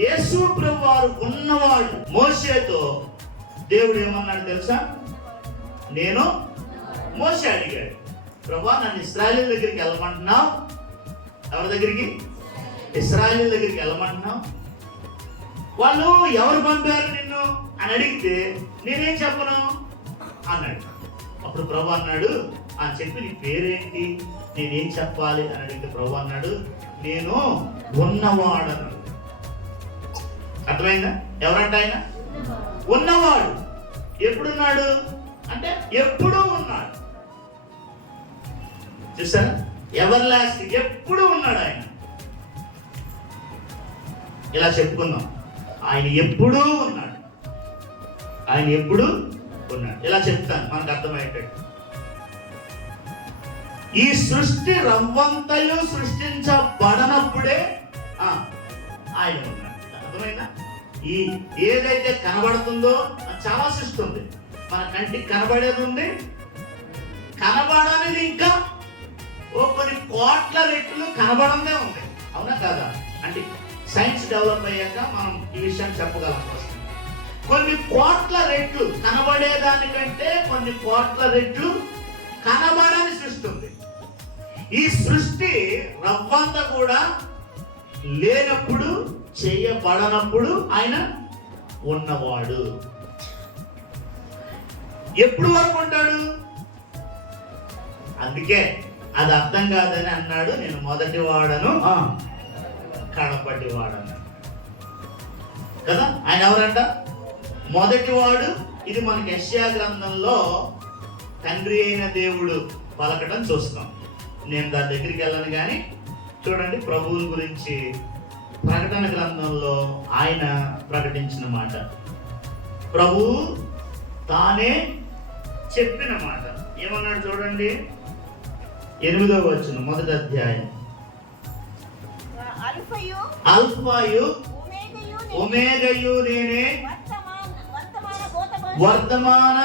యేసు ప్రభు వారు ఉన్నవాడు. మోషేతో దేవుడు ఏమన్నాడు తెలుసా? నేను మోషే అడిగాడు, ప్రభా నన్ను ఇశ్రాయేలు దగ్గరికి వెళ్ళమంటున్నావు. ఎవరి దగ్గరికి? ఇశ్రాయేలు దగ్గరికి వెళ్ళమంటున్నావు. వాళ్ళు ఎవరు పంపారు నిన్ను అని అడిగితే నేనేం చెప్పను అన్నాడు. అప్పుడు ప్రభు అన్నాడు, అని చెప్పి నీ పేరేంటి, నేనేం చెప్పాలి అని అడిగితే ప్రభు అన్నాడు, నేను ఉన్నవాడన్నాడు. అర్థమైందా? ఎవరంట ఆయన? ఉన్నవాడు. ఎప్పుడున్నాడు అంటే ఎప్పుడూ ఉన్నాడు. చూసారా? ఎవర్ లాస్ట్, ఎప్పుడు ఉన్నాడు ఆయన. ఇలా చెప్పుకుందాం, ఆయన ఎప్పుడూ ఉన్నాడు, ఆయన ఎప్పుడు ఉన్నాడు. ఇలా చెప్తాను మనకు అర్థమయ్యేటట్టు. ఈ సృష్టి రవ్వంతయు సృష్టించబడనప్పుడే ఆయన ఉన్నాడు. అర్థమైందా? ఈ ఏదైతే కనబడుతుందో చాలా సృష్టి ఉంది, మన కంటికి కనబడేది ఉంది, కనబడనేది ఇంకా కొన్ని కోట్ల రెట్లు కనబడందే ఉంది. అవునా కాదా? అంటే సైన్స్ డెవలప్ అయ్యాక మనం ఈ విషయాన్ని చెప్పగలం. కొన్ని కోట్ల రెట్లు కనబడేదానికంటే కొన్ని కోట్ల రెట్లు కనబడని సృష్టి ఉంది. ఈ సృష్టి రవ్వంత కూడా లేనప్పుడు, చేయబడనప్పుడు ఆయన ఉన్నవాడు. ఎప్పుడు వరకు ఉంటాడు? అందుకే అది అర్థం కాదని అన్నాడు, నేను మొదటి వాడను, కడపటి వాడను కదా. ఆయన ఎవరంట? మొదటి వాడు. ఇది మనకి యెషయా గ్రంథంలో తండ్రి అయిన దేవుడు పలకటం చూస్తాం. నేను దాని దగ్గరికి వెళ్ళను కానీ చూడండి, ప్రభువుని గురించి ప్రకటన గ్రంథంలో ఆయన ప్రకటించిన మాట, ప్రభువు తానే చెప్పిన మాట. ఏమన్నాడు చూడండి, 8వ వచనం, మొదటి అధ్యాయం. అల్ఫాయు ఒమేగయు నేనే, వర్తమాన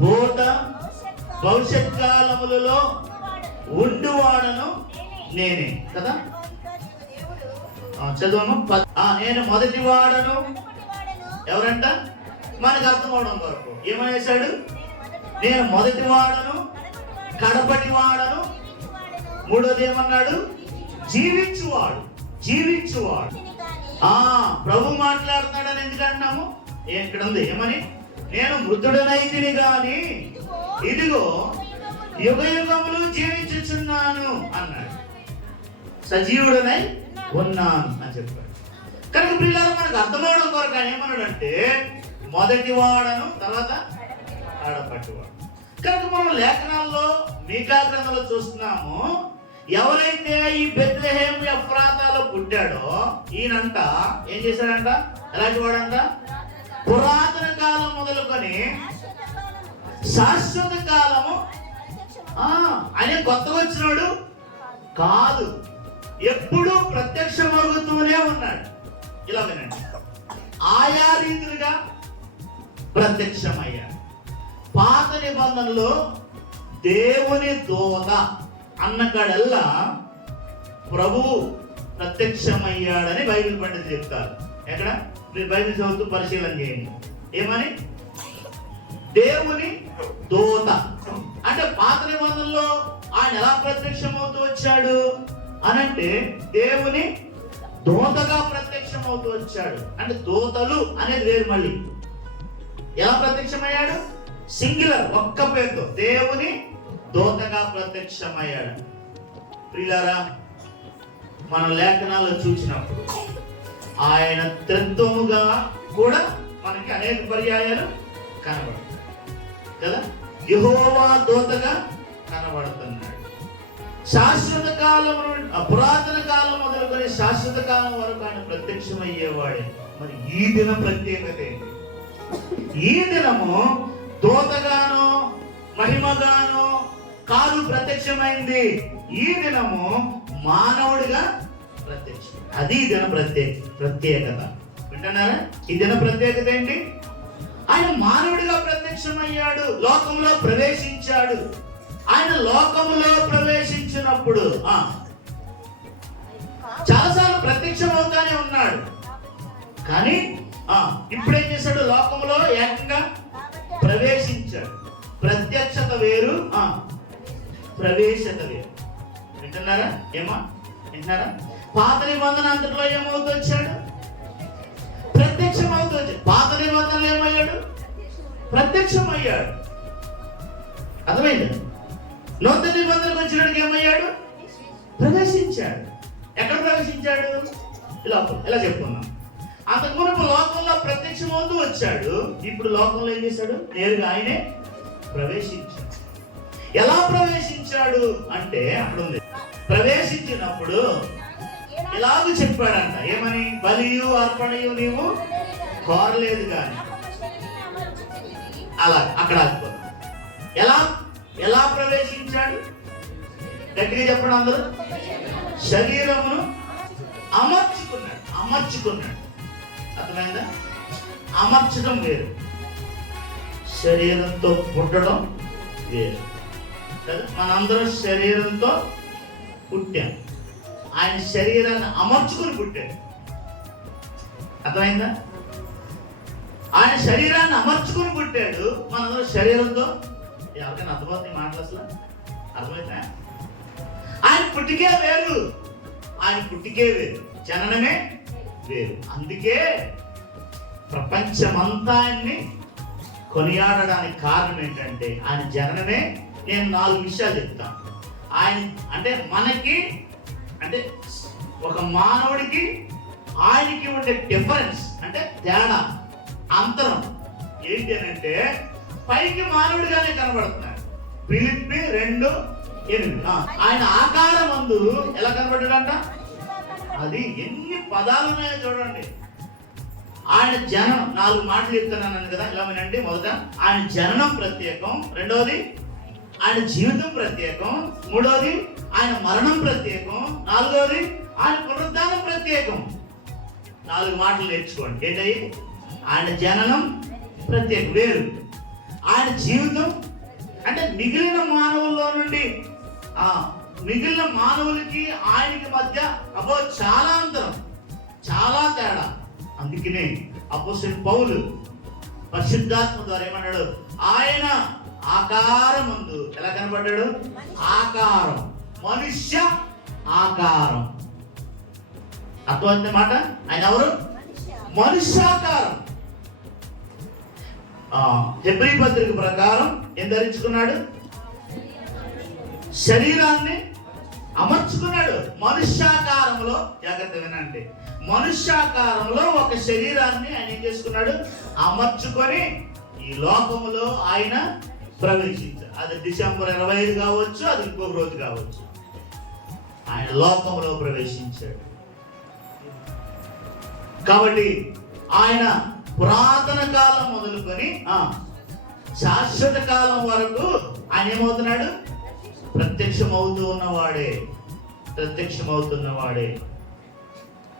భూత భవిష్యత్ కాలములలో ఉండువాడను నేనే కదా. చదువు. నేను మొదటి వాడను. ఎవరంట? మనకు అర్థం అవడం కొరకు ఏమనేసాడు? నేను మొదటి వాడను, కడపటి వాడను. మూడోది ఏమన్నాడు? జీవించువాడు. జీవించువాడు. ప్రభు మాట్లాడుతున్నాడని ఎందుకంటున్నాము? ఇక్కడ ఉంది ఏమని? నేను మృతుడనైతిని గాని ఇదిగో యుగ యుగములు జీవించుచున్నాను అన్నాడు. సజీవుడనై ఉన్నాను అని చెప్పాడు. కనుక పిల్లలు మనకు అర్థమవడం కొరకు ఆయన ఏమన్నాడంటే మొదటి వాడను, తర్వాత కడపటివాడు. కనుక మనం లేఖనాల్లో మీకా గ్రంథంలో చూస్తున్నాము, ఎవరైతే ఈ బెత్లెహేం ఎఫ్రాతాలో పుట్టాడో ఈయనంట ఏం చేశాడంట? ఎలాంటి వాడంట? పురాతన కాలం మొదలుకొని శాశ్వత కాలము. ఆయన కొత్తగా వచ్చినాడు కాదు, ఎప్పుడూ ప్రత్యక్షమవుతూనే ఉన్నాడు. ఇలా వినండి, ఆయా రీతులుగా ప్రత్యక్షమయ్యాడు. పాత నిబంధనలో దేవుని దూత అన్నకాడల్లా ప్రభువు ప్రత్యక్షమయ్యాడని బైబిల్ పండితులు చెప్తారు. ఎక్కడ మీరు బైబిల్ చదువుతూ పరిశీలన చేయండి. ఏమని? దేవుని దూత. అంటే పాత నిబంధనలో ఆయన ఎలా ప్రత్యక్షమవుతూ వచ్చాడు అనంటే దేవుని దూతగా ప్రత్యక్షమవుతూ వచ్చాడు. అంటే దూతలు అనేది వేరు. మళ్ళీ ఎలా ప్రత్యక్షమయ్యాడు? సింగులర్, ఒక్క పేరుతో దేవుని దూతగా ప్రత్యక్షమయ్యాడు. ప్రియులారా, మన లేఖనాల్లో చూసినప్పుడు ఆయన త్రిత్వముగా కూడా మనకి అనేక పర్యాయాలు కనబడుతుంది కదా. యెహోవా దూతగా కనబడుతున్నాడు. శాశ్వత కాలం, పురాతన కాలం మొదలుకొని శాశ్వత కాలం వరకు ఆయన ప్రత్యక్షమయ్యేవాడే. మరి ఈ దిన ప్రత్యేకత ఏంటి? ఈ దినము దూతగానో మహిమగానో కాదు ప్రత్యక్షమైంది. ఈ దినము మానవుడిగా ప్రత్యక్షం. అది ఈ దిన ప్రత్యేకత. వింటున్నారా? ఈ దిన ప్రత్యేకత ఏంటి? ఆయన మానవుడిగా ప్రత్యక్షమయ్యాడు, లోకంలో ప్రవేశించాడు. ఆయన లోకంలో ప్రవేశించినప్పుడు చాలాసార్లు ప్రత్యక్షం అవుతానే ఉన్నాడు. కానీ ఇప్పుడేం చేశాడు? లోకంలో ఏకంగా ప్రవేశించాడు. ప్రత్యక్షత వేరు, ప్రవేశత వేరు. వింటున్నారా? వింటున్నారా? పాత నిబంధన అంతట్లో ఏమవుతూ వచ్చాడు? ప్రత్యక్షం అవుతూ వచ్చాడు. పాత నిబంధనలు ఏమయ్యాడు? ప్రత్యక్షమయ్యాడు. అర్థమైంది? నూతన నిబంధనకు వచ్చినట్టుగా ఏమయ్యాడు? ప్రవేశించాడు. ఎక్కడ ప్రవేశించాడు? ఇలా చెప్పుకున్నాం. అంతకు మునుపు లోకంలో ప్రత్యక్షమవుతూ వచ్చాడు. ఇప్పుడు లోకంలో ఏం చేశాడు? నేరుగా ఆయనే ప్రవేశించాడు. ఎలా ప్రవేశించాడు అంటే అప్పుడుంది. ప్రవేశించినప్పుడు ఇలాగ చెప్పాడంట. ఏమని? బలియు అర్పణయు నీవు కోరలేదు కానీ. అలా అక్కడ ఎలా ప్రవేశించాడు? గట్టిగా చెప్పండి అందరూ. శరీరమును అమర్చుకున్నాడు. అర్థమైందా? అమర్చడం వేరు, శరీరంతో పుట్టడం వేరు కదా. మనందరం శరీరంతో పుట్టాం. ఆయన శరీరాన్ని అమర్చుకుని పుట్టాడు. అర్థమైందా? ఆయన శరీరాన్ని అమర్చుకుని పుట్టాడు. మనందరం శరీరంతో. ఎవరికైనా అర్థమవుతుంది మాటలు? అసలు అర్థమైందా? ఆయన పుట్టికే వేరు, జననమే వేరు. అందుకే ప్రపంచమంతా ఆయన్ని కొనియాడడానికి కారణం ఏంటంటే ఆయన జననమే. నేను 4 విషయాలు చెప్తాను. ఆయన అంటే మనకి, అంటే ఒక మానవుడికి ఆయనకి ఉండే డిఫరెన్స్, అంటే తేడా, అంతరం ఏంటి అని అంటే, పైకి మానవుడిగానే కనబడుతున్నాడు. ఫిలిప్పీ 2:8 ఆయన ఆకారం అందు ఎలా కనబడ్డాడంట? అది ఎన్ని పదాలు ఉన్నాయో చూడండి. ఆయన జననం, 4 మాటలు చెప్తున్నాను కదా. ఇలా వినండి. మొదట ఆయన జననం ప్రత్యేకం, రెండవది ఆయన జీవితం ప్రత్యేకం, మూడవది ఆయన మరణం ప్రత్యేకం, నాలుగవది ఆయన పునరుద్ధానం ప్రత్యేకం. 4 మాటలు నేర్చుకోండి. ఏంటది? ఆయన జననం ప్రత్యేకం వేరు, ఆయన జీవితం అంటే మిగిలిన మానవుల్లో నుండి మిగిలిన మానవులకి ఆయనకి మధ్య చాలా అంతరం, చాలా తేడా. అందుకనే అపోస్తలుడు పౌలు పరిశుద్ధాత్మ ద్వారా ఏమన్నాడు? ఆయన ఆకారమందు ఎలా కనబడ్డాడు? ఆకారం, మనుష్య ఆకారం. అర్థమైంది మాట? ఆయన ఎవరు? మనుష్యాకారం. హెబ్రీ పత్రిక ప్రకారం ఏం ధరించుకున్నాడు? శరీరాన్ని అమర్చుకున్నాడు. మనుష్యాకారంలో, జాగ్రత్త వినండి, మనుష్యాకారంలో ఒక శరీరాన్ని ఆయన ఏం చేసుకున్నాడు? అమర్చుకొని ఈ లోకములో ఆయన ప్రవేశించాడు. అది డిసెంబర్ 25 కావచ్చు, అది ఇంకొక రోజు కావచ్చు. ఆయన లోకములో ప్రవేశించాడు. కాబట్టి ఆయన పురాతన కాలం మొదలుకొని శాశ్వత కాలం వరకు ఆయన ఏమవుతున్నాడు? ప్రత్యక్షమవుతున్నవాడే.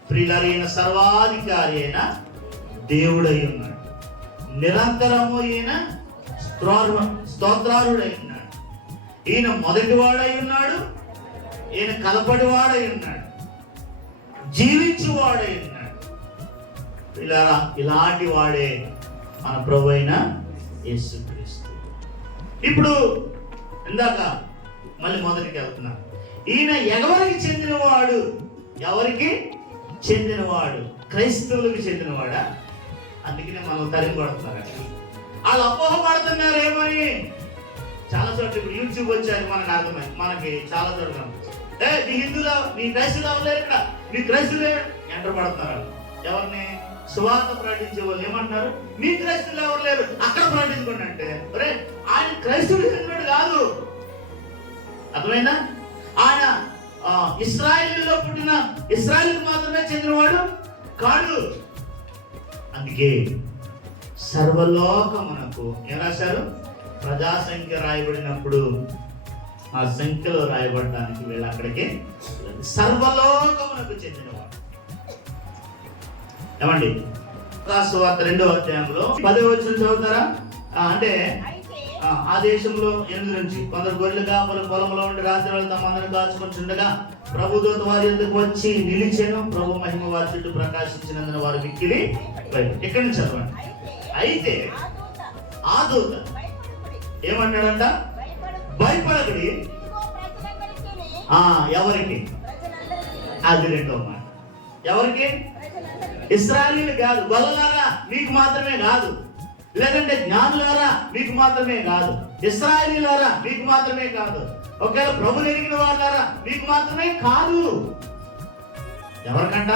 ప్రియులైన సర్వాధికారి అయిన దేవుడై ఉన్నాడు. నిరంతరము ఈయన స్తోత్రారుడై ఉన్నాడు. ఈయన మొదటివాడై ఉన్నాడు, ఈయన కలపడివాడై ఉన్నాడు. వాడై ఉన్నాడు. ఇలా ఇలాంటి వాడే మన ప్రభు అయిన యేసుక్రీస్తు. ఇప్పుడు ఇందాక మళ్ళీ మొదటికి వెళ్తున్నాను. ఈయన ఎవరికి చెందినవాడు? ఎవరికి చెందినవాడు? క్రైస్తవులకు చెందినవాడా? అందుకనే మనం తరిమి పడుతున్నారు. వాళ్ళు అపోహపడుతున్నారు ఏమని. చాలా చోట్ల ఇప్పుడు యూట్యూబ్ వచ్చాక మనకు అర్థమైంది. మనకి చాలా చోట్ల మీ హిందువులు, మీ క్రైస్తులు అవ్వలేరు, ఇక్కడ మీ క్రైస్తులే ఎంటర్ పడుతున్నారు. ఎవరిని? సువార్త ప్రకటించే వాళ్ళు ఏమంటున్నారు? మీ క్రైస్తులు ఎవరు లేరు, అక్కడ ప్రకటించుకోండి అంటే, అరే ఆయన క్రైస్తువులు చెందినవాడు కాదు. అర్థమైందా? ఆయన ఇశ్రాయేలులో పుట్టిన ఇశ్రాయేలుకు మాత్రమే చెందినవాడు కాదు. అందుకే సర్వలోకమునకు ఏం రాశారు? ప్రజాసంఖ్య రాయబడినప్పుడు ఆ సంఖ్యలో రాయబడడానికి వీళ్ళు అక్కడికి సర్వలోకమునకు చెందినవాడు. ఏమండి? సువార్త 2వ అధ్యాయంలో 10వ వచనం చదువుతారా? అంటే ఆ దేశంలో 8 నుంచి కొందరు గొర్రెలు కాపలు పొలంలో ఉండి రాత్రి వేళ తమ అందరిని కాచుకుంటుండగా ప్రభు దూత వారి యొద్దకు వచ్చి నిలిచెను. ప్రభు మహిమ వారి చుట్టూ ప్రకాశించినందున వారు మిక్కిలి ఇక్కడి నుంచి చదవండి. అయితే ఆ దూత ఏమన్నాడంట? భయపడకుడి. ఎవరికి? అది 2వ మాట. ఎవరికి? ఇశ్రాయేలీయులు కాదు. గొల్లలారా మీకు మాత్రమే కాదు, లేదంటే జ్ఞానులారా మీకు మాత్రమే కాదు, ఇశ్రాయేలీయులారా మీకు మాత్రమే కాదు, ఒకవేళ ప్రభుని ఎరిగిన వాళ్ళారా మీకు మాత్రమే కాదు. ఎవరికంట?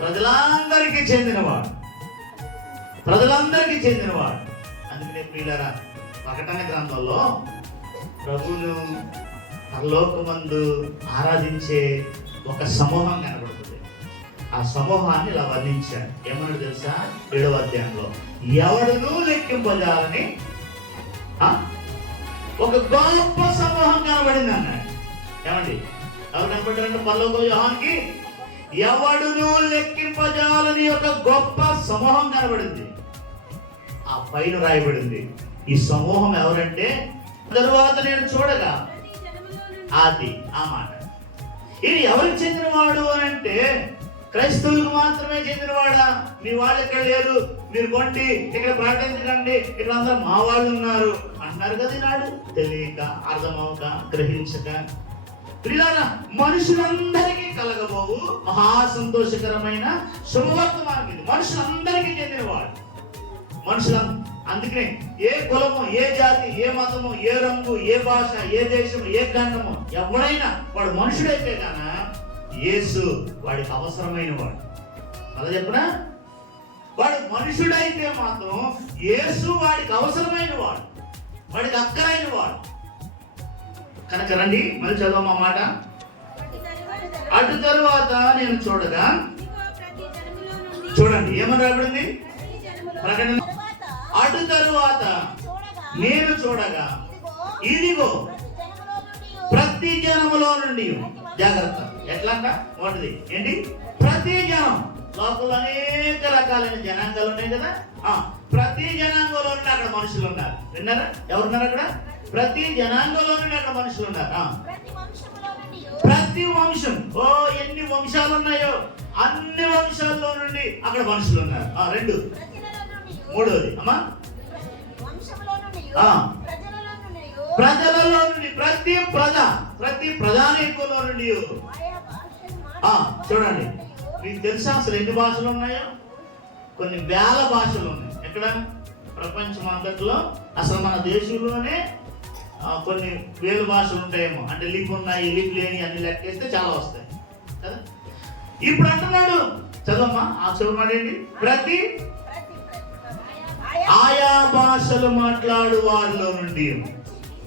ప్రజలందరికీ చెందినవాడు. ప్రజలందరికీ చెందినవాడు. అందుకనే ప్రియులారా, ప్రకటన గ్రంథంలో ప్రభువును పరలోకమందు ఆరాధించే ఒక సమూహం కనబడుతుంది. ఆ సమూహాన్ని ఇలా వర్ణించాడు. ఏమన్నాడు తెలుసా? 7వ అధ్యాయంలో ఎవడునూ లెక్కింపజాలని ఒక గొప్ప సమూహం కనబడింది అన్నాడు. ఏమండి? ఎవరు కనబడ్డారంటే పరలోక యోహానుకి ఎవడునూ లెక్కింపజాలని ఒక గొప్ప సమూహం కనబడింది. ఆ పైన రాయబడింది ఈ సమూహం ఎవరంటే, తరువాత నేను చూడగా అది ఆ మాట. ఇది ఎవరికి చెందినవాడు అని అంటే, క్రైస్తవులకు మాత్రమే చెందినవాడా? మీ వాళ్ళు ఇక్కడ లేరు, మీరు కొండి ఇక్కడ ప్రకటించకండి, ఇక్కడ అందరూ మా వాళ్ళు ఉన్నారు అంటున్నారు కదా ఈనాడు. తెలియక, అర్థమవక, గ్రహించక ప్రియులారా, మనుషులందరికీ కలగబోవు మహా సంతోషకరమైన శుభవర్తమానం ఇది. మనుషులందరికీ చెందినవాడు. అందుకనే ఏ కులము, ఏ జాతి, ఏ మతము, ఏ రంగు, ఏ భాష, ఏ దేశము, ఏ ఖండము, ఎవడైనా వాడు మనుషుడైతే గాన యేసు వాడికి అవసరమైన వాడు. అలా చెప్పనా? వాడు మనుషుడైతే మాత్రం యేసు వాడికి అవసరమైన వాడు, వాడికి అక్కరైన వాడు. కనుక రండి మళ్ళీ చదవమా మాట. అటు తరువాత నేను చూడగా, చూడండి ఏమని రాబడింది ప్రకటన. అటు తరువాత నేను చూడగా ఇదిగో ప్రతి జనములో నుండి, జాగ్రత్త ఎట్లా అంట, మొదటిది ఏంటి? ప్రతి జనం. లోపల అనేక రకాలైన జనాంగాలు ఉన్నాయి కదా. ప్రతి జనాంగంలో నుండి అక్కడ మనుషులు ఉన్నారు. విన్నారా? ఎవరున్నారు అక్కడ? ప్రతి జనాంగంలో నుండి అక్కడ మనుషులు ఉన్నారు. ప్రతి వంశం, ఎన్ని వంశాలు ఉన్నాయో అన్ని వంశాల్లో నుండి అక్కడ మనుషులు ఉన్నారు. 2 3వది అమ్మా, ప్రజలలో నుండి, ప్రతి ప్రజానీకంలో నుండి. చూడండి, మీకు తెలుసా అసలు ఎన్ని భాషలు ఉన్నాయో? కొన్ని వేల భాషలు ఉన్నాయి. ఎక్కడ? ప్రపంచం అంతట్లో. అసలు మన దేశంలోనే కొన్ని వేల భాషలు ఉంటాయేమో. అంటే లిపి ఉన్నాయి, లిపి లేని అన్ని లెక్కేస్తే చాలా వస్తాయి కదా. ఇప్పుడు అంటున్నాడు, చదవమ్మా ఆ చదువు ఏంటి? ప్రతి ఆయా భాషలు మాట్లాడు వారిలో నుండి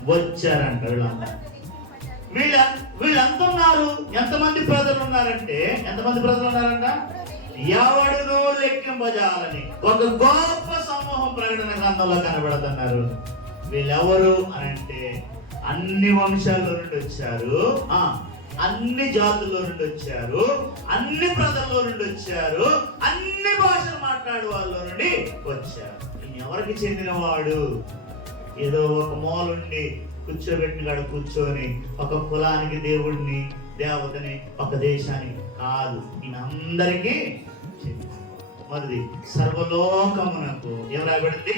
వచ్చారంట వీళ్ళంతా. వీళ్ళంతా ఉన్నారు. ఎంతమంది ప్రజలు ఉన్నారంటే, ఎంతమంది ప్రజలు ఉన్నారంట? ఎవడునూ లెక్కింపజాలని ఒక గొప్ప సమూహం ప్రకటన గ్రంథంలో కనబడుతున్నారు. వీళ్ళెవరు అని అంటే, అన్ని వంశాల్లో నుండి వచ్చారు, అన్ని జాతుల్లో నుండి వచ్చారు, అన్ని ప్రజల్లో నుండి వచ్చారు, అన్ని భాషలు మాట్లాడే వాళ్ళలో నుండి వచ్చారు. ఎవరికి చెందినవాడు? ఏదో ఒక మూలుండి కూర్చోబెట్టిన కాడ కూర్చొని ఒక కులానికి దేవుడిని, దేవతని, ఒక దేశానికి కాదు, ఈయన అందరికీ. మొదటి సర్వలోకమునకు ఏం రాబడింది?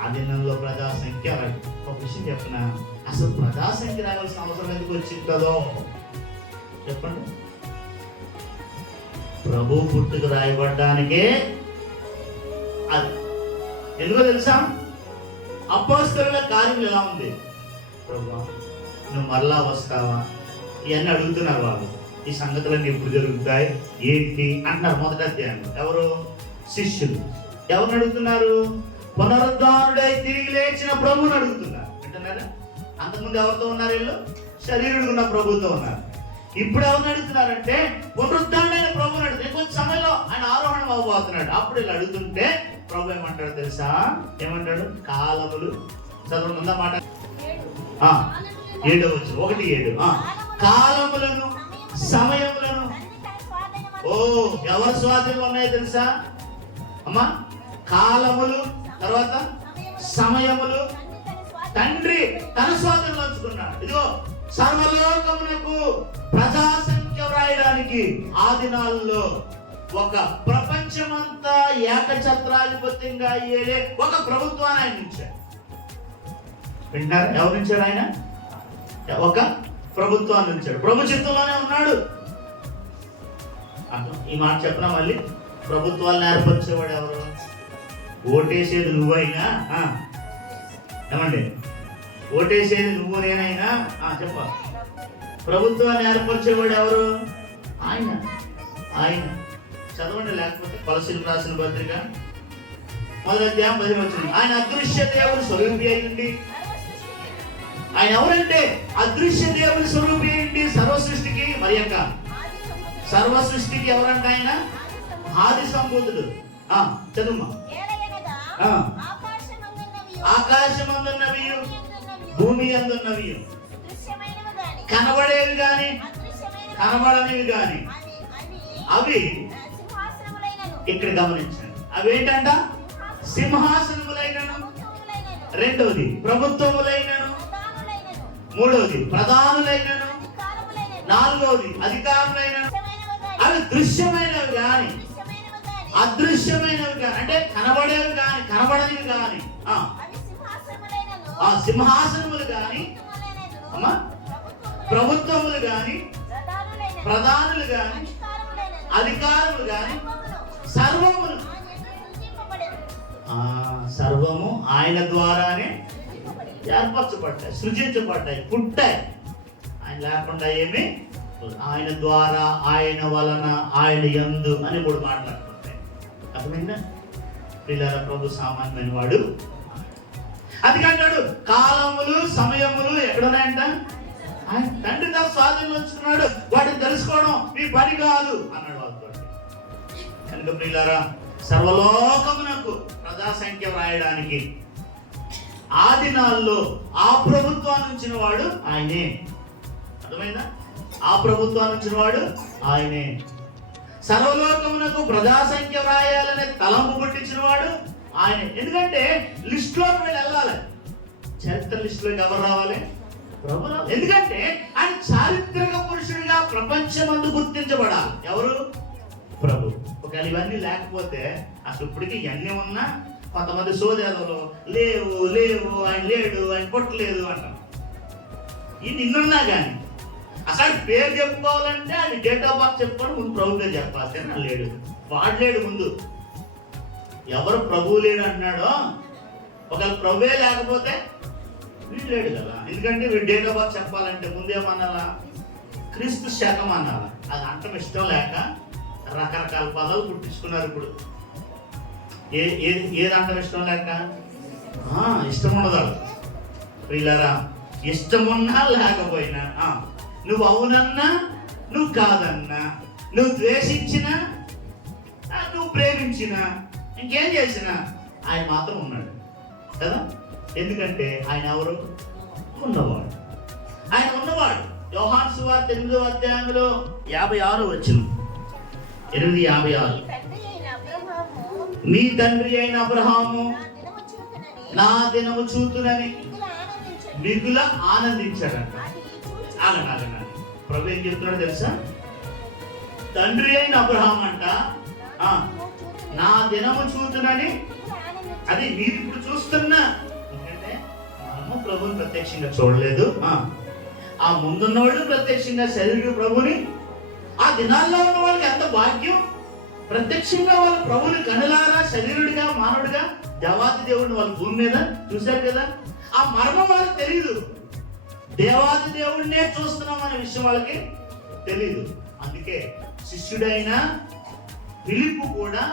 ఆ దినంలో ప్రజాసంఖ్య. ఒక విషయం చెప్పిన, అసలు ప్రజాసంఖ్య రావాల్సిన అవసరం ఎందుకు వచ్చింది కదో చెప్పండి. ప్రభు పుట్టుకు రాయబడ్డానికే అది. ఎందుకో తెలుసా? అపోస్తలుల కార్యం ఎలా ఉంది? ప్రభు నువ్వు మరలా వస్తావా? ఇవన్నీ అడుగుతున్నారు వాళ్ళు. ఈ సంగతులన్నీ ఎప్పుడు జరుగుతాయి ఏంటి అంటున్నారు. మొదటి అధ్యాయం ఎవరు? శిష్యులు. ఎవరిని అడుగుతున్నారు? పునరుద్ధానుడై తిరిగి లేచిన ప్రభువుని అడుగుతున్నారు. వింటున్నారా? అంతకుముందు ఎవరితో ఉన్నారు? వీళ్ళు శరీరుడు ఉన్న ప్రభుతో ఉన్నారు. ఇప్పుడు ఎవరిని అడుగుతున్నారంటే పునరుద్ధానుడైన ప్రభువుని అడుగుతారు. కొంచెం సమయంలో ఆయన ఆరోహణం అవ్వబోతున్నాడు. అప్పుడు వీళ్ళు అడుగుతుంటే ప్రభు ఏమంటాడు తెలుసా? ఏమంటాడు? కాలములు చదువు ఉందా మాట 7వ 1:7 కాలములను సమయములను. ఓ ఎవరి స్వాధీనం ఉన్నాయో తెలుసా అమ్మా? కాలములు, తర్వాత సమయములు తండ్రి తన స్వాధీనంలో ఉంచుకున్నాడు. ఇదిగో సర్వలోకమునకు ప్రజాసంఖ్య వ్రాయడానికి ఆ దినాల్లో ఒక ప్రపంచమంతా ఏకఛత్రాధిపత్యంగా అయ్యేదే ఒక ప్రభుత్వాన్ని ఆయన ఉంచాడు. వింటారు? ఎవరు ఉంచాడు? ఆయన ఒక ప్రభుత్వాన్ని ఉంచాడు. ప్రభు చిత్తంలోనే ఉన్నాడు. ఈ మాట చెప్పినా మళ్ళీ ప్రభుత్వాలను ఏర్పరిచేవాడు ఎవరు? ఓటేసేది నువ్వైనా, ఏమండి ఓటేసేది నువ్వు నేనైనా చెప్ప. ప్రభుత్వాన్ని ఏర్పరిచేవాడు ఎవరు? ఆయన. ఆయన చదవండి, లేకపోతే కొలసీలు రాసిన పత్రిక 1:10 ఆయన అదృశ్య దేవుని స్వరూపి అయ్యింది. ఆయన ఎవరంటే అదృశ్య దేవుని స్వరూపి అయ్యింది. సర్వ సృష్టికి మరి యొక్క సర్వ సృష్టికి ఎవరంటే ఆయన ఆది సంబూతుడు. చదువు. ఆకాశమందున్నవి భూమి అందున్నవి కనబడేవి గాని కనబడనివి గాని అవి ఇక్కడ గమనించండి. అవి ఏంటంట? సింహాసనములైనను, రెండవది ప్రభుత్వములైనను, మూడవది ప్రధానులైనను, నాలుగవది అధికారులైనను. అవి దృశ్యమైనవి గాని అదృశ్యమైనవి గాని, అంటే కనబడేవి గాని కనబడనివి గాని, ఆ సింహాసనములు గాని అమ్మా ప్రభుత్వములు గాని ప్రధానులు గాని అధికారులు గాని సర్వములు సర్వము ఆయన ద్వారానే ఏర్పరచబడ్డాయి, సృజించబడ్డాయి, పుట్టాయి. ఆయన లేకుండా ఏమి? ఆయన ద్వారా, ఆయన వలన, ఆయన యందు అని 3 మాట్లాడుతుంటాయి. అర్థమైందా? పిల్లల ప్రభు సామాన్యమైన వాడు. అది అంటాడు కాలములు సమయములు ఎక్కడున్నాయంట? ఆయన తండ్రి తన స్వాధీనం ఉంచుకున్నాడు. వాటిని తెలుసుకోవడం మీ పని కాదు అన్నాడు వాళ్ళతో. కనుక పిల్లరా, సర్వలోకమునకు ప్రజాసంఖ్య వ్రాయడానికి ఆ దినాల్లో ఆ ప్రభుత్వాన్ని ఉంచిన వాడు ఆయనే. అర్థమైందా? ఆ ప్రభుత్వాన్ని ఉంచిన వాడు ఆయనే. సర్వలోకమునకు ప్రజాసంఖ్య వ్రాయాలనే తలంపు పుట్టించిన వాడు ఆయనే. ఎందుకంటే లిస్టులోకి వీళ్ళు వెళ్ళాలి. చరిత్ర లిస్టులోకి ఎవరు రావాలి? ప్రభు. ఎందుకంటే ఆయన చారిత్రక పురుషుడిగా ప్రపంచమందు గుర్తించబడాలి. ఎవరు? ప్రభు. ఒకవేళ ఇవన్నీ లేకపోతే అసలు ఇప్పటికీ ఇవన్నీ ఉన్నా కొంతమంది సోదరులు లేవు లేవు ఆయన లేడు, ఆయన పుట్టలేదు అంటాం. ఇది ఇన్నున్నా కానీ అసలు పేరు చెప్పుకోవాలంటే అది డేట్ ఆఫ్ బర్త్ చెప్పుకోవడం ముందు ప్రభు పేరు చెప్పాలి. నా లేడు, వాడు లేడు ముందు. ఎవరు ప్రభువు లేడు అంటున్నాడో ఒకవేళ ప్రభువే లేకపోతే వీడు లేడు కదా. ఎందుకంటే వీడు డేట్ ఆఫ్ బర్త్ చెప్పాలంటే ముందేమన్నాలా? క్రీస్తు శకం అనాలా. అది అంటం ఇష్టం లేక రకరకాల పదాలు పుట్టించుకున్నారు. ఇప్పుడు ఏది అంటం ఇష్టం లేక ఇష్టం ఉండదు. వీళ్ళరా ఇష్టమున్నా లేకపోయినా, నువ్వు అవునన్నా నువ్వు కాదన్నా, నువ్వు ద్వేషించినా నువ్వు ప్రేమించినా ఇంకేం చేసినా ఆయన మాత్రం ఉన్నాడు కదా. ఎందుకంటే ఆయన ఎవరు? ఉన్నవాడు. ఆయన ఉన్నవాడు. యోహాను సువార్త 8వ అధ్యాయంలో 56 వచనం 8:56 మీ తండ్రి అయిన అబ్రహాము నా దినము చూతునని మిగుల ఆనందించాడంట. ఆగండి. ప్రభు ఏం చెప్తున్నాడో తెలుసా? తండ్రి అయిన అబ్రహాం అంట నా దినము చూతునని, అది మీరు ఇప్పుడు చూస్తున్నా, ఎందుకంటే మనము ప్రభుని ప్రత్యక్షంగా చూడలేదు. ఆ ముందున్నవాళ్ళు ప్రత్యక్షంగా శరీరుడు ప్రభుని, ఆ దినాల్లో ఉన్న వాళ్ళకి ఎంత భాగ్యం, ప్రత్యక్షంగా వాళ్ళు ప్రభుని కనులారా శరీరుడిగా మానవుడిగా దేవాది దేవుడిని వాళ్ళ భూమి మీద చూశారు కదా. ఆ మర్మం వాళ్ళకి తెలియదు. దేవాది దేవుడినే చూస్తున్నాం అనే విషయం వాళ్ళకి తెలియదు. అందుకే శిష్యుడైన ఫిలిప్పు కూడా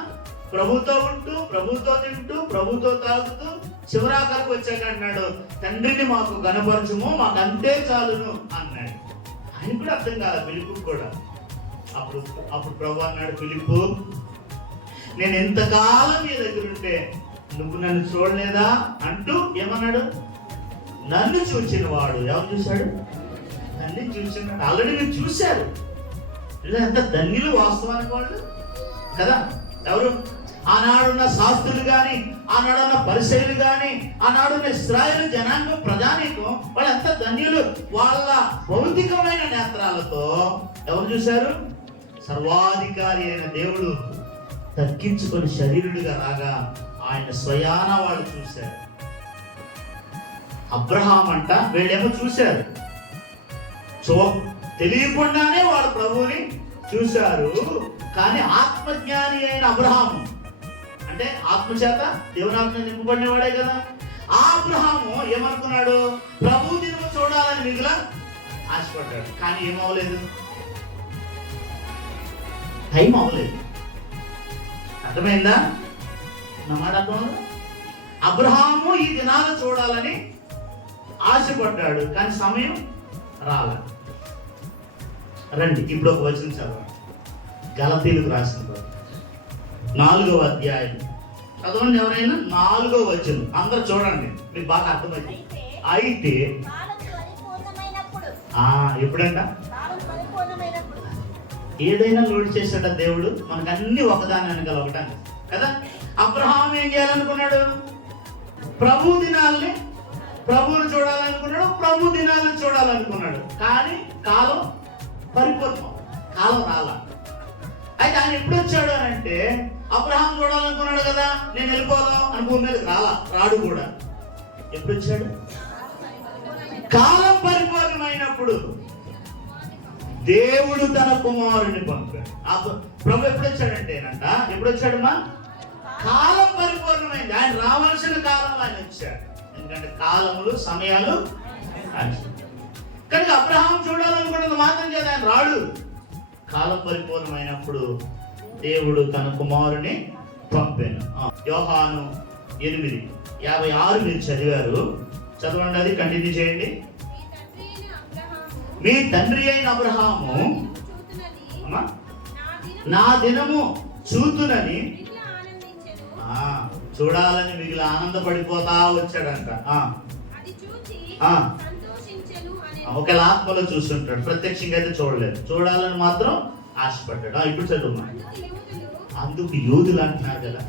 ప్రభుతో ఉంటూ, ప్రభుతో తింటూ, ప్రభుతో తాగుతూ చివరాఖరికి వచ్చాక అన్నాడు, తండ్రిని మాకు కనపరచుము, మాకు అంతే చాలును అన్నాడు. ఆయన కూడా అర్థం కాదు ఫిలిప్పు కూడా. అప్పుడు ప్రభు అన్నాడు, ఫిలిప్పు, నేను ఎంతకాలం నీ దగ్గర ఉంటే నువ్వు నన్ను చూడలేదా అంటూ ఏమన్నాడు? నన్ను చూచిన వాడు ఎవరు చూశాడు? నన్ను చూసినాడు. ఆల్రెడీ మీరు చూశారు. ఇలా ఎంత ధన్యులు వాస్తవానికి వాళ్ళు కదా. ఎవరు? ఆనాడున్న శాస్త్రులు కానీ, ఆనాడున్న పరిసయ్యులు కానీ, ఆనాడున్న ఇశ్రాయేలు జనాంగం ప్రజానీకం వాళ్ళు ఎంత ధన్యులు. వాళ్ళ భౌతికమైన నేత్రాలతో ఎవరు చూశారు? సర్వాధికారి అయిన దేవుడు తగ్గించుకొని శరీరుడిగా రాగా ఆయన స్వయాన వాళ్ళు చూశారు. అబ్రహాం అంట వీళ్ళేమో చూశారు, తెలియకుండానే వాళ్ళు ప్రభువుని చూశారు. కానీ ఆత్మజ్ఞాని అయిన అబ్రహాము, అంటే ఆత్మచేత దేవునాత్మ నింపబడినవాడే కదా, ఆ అబ్రహాము ఏమనుకున్నాడు? ప్రభు దినము చూడాలని మిగిలిన ఆశపడ్డాడు. కానీ ఏమవలేదు, టైం అవ్వలేదు. అర్థమైందా నా మాట? అర్థమైందా? అబ్రహాము ఈ దినాలు చూడాలని ఆశపడ్డాడు, కానీ సమయం రాల. రండి ఇప్పుడు ఒక వచనం చదవండి. గలతీయులకు రాసిన 4వ అధ్యాయం చదవండి. ఎవరైనా 4వ వచనం అందరు చూడండి, మీకు బాగా అర్థమైంది. అయితే ఎప్పుడంట ఏదైనా లోడ్ చేశాడ దేవుడు, మనకు అన్ని ఒకదాని వెనకాల ఒకటాన్ని కదా. అబ్రహాం ఏం చేయాలనుకున్నాడు? ప్రభు దినాల్ని, ప్రభువును చూడాలనుకున్నాడు, ప్రభు దినాలను చూడాలనుకున్నాడు. కానీ కాలం పరిపూర్ణం, కాలం రాలా. అయితే ఆయన ఎప్పుడు వచ్చాడు అని అంటే, అబ్రహాం చూడాలనుకున్నాడు కదా, నేను వెళ్ళిపోదాం అని భూమి మీద రాడు కూడా. ఎప్పుడు వచ్చాడు? కాలం పరిపూర్ణమైనప్పుడు దేవుడు తన కుమారుని పంపాడు. ప్రభు ఎప్పుడు వచ్చాడంటేనంట, ఎప్పుడు వచ్చాడమ్మా? కాలం పరిపూర్ణమైంది. ఆయన రావాల్సిన కాలంలో ఆయన వచ్చాడు. ఎందుకంటే కాలములు సమయాలు. కనుక అబ్రహాం చూడాలనుకున్నది మాత్రం చేత ఆయన రాడు. కాలం పరిపూర్ణమైనప్పుడు దేవుడు తన కుమారుని పంపాను. యోహాను 8:56 మీరు చదివారు, చదవండి, అది కంటిన్యూ చేయండి. మీ తండ్రి అయిన అబ్రహాము నా దినము చూతునని చూడాలని మిగిలిన ఆనందపడిపోతా వచ్చాడంట. ఒకవేళ ఆత్మలో చూస్తుంటాడు, ప్రత్యక్షంగా అయితే చూడలేదు, చూడాలని మాత్రం ఆశపడ్డాడు. ఇప్పుడు చదువు. అందుకు యూదులు అంటున్నారు కదా,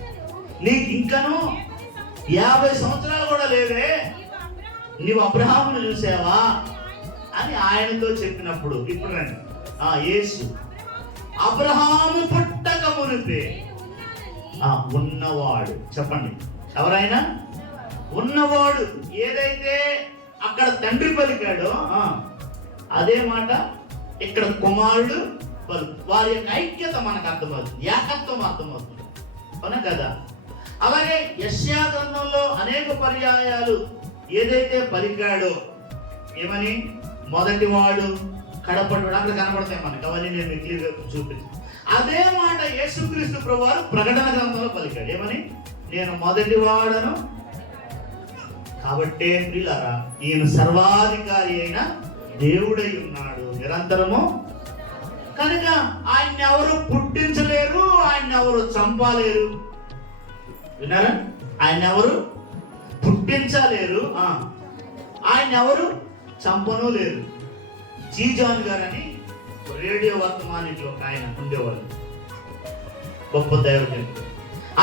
నీకు ఇంకను 50 సంవత్సరాలు కూడా లేవే, నీవు అబ్రహామును చూసావా అని ఆయనతో చెప్పినప్పుడు, ఇప్పుడు రండి, యేసు అబ్రహాము పుట్టక మునిపే ఉన్నవాడు. చెప్పండి, ఎవరైనా ఉన్నవాడు. ఏదైతే అక్కడ తండ్రి పలికాడో అదే మాట ఇక్కడ కుమారుడు పలుకు. వారి యొక్క ఐక్యత మనకు అర్థమవుతుంది, ఏకత్వం అర్థమవుతుంది, అవునా కదా. అలాగే యెషయా గ్రంథంలో అనేక పర్యాయాలు ఏదైతే పలికాడో, ఏమని? మొదటివాడు, కడపటివాడు, అక్కడ కనబడతాయి మనకు, అవన్నీ నేను క్లియర్గా చూపించాను. అదే మాట యేసుక్రీస్తు ప్రభువారు ప్రకటన గ్రంథంలో పలికాడు, ఏమని? నేను మొదటివాడను. కాబట్టే ప్రియులారా, ఈయన సర్వాధికారి అయిన దేవుడై ఉన్నాడు నిరంతరము. కనుక ఆయన్ని ఎవరు పుట్టించలేరు, ఆయన్ని ఎవరు చంపలేరు. విన్నారా? ఆయన ఎవరు పుట్టించలేరు, ఆయన ఎవరు చంపను లేరు. జీజాన్ గారని రేడియో వర్తమానిలో ఒక ఆయన ఉండేవాళ్ళు, గొప్ప దైవజనుడు.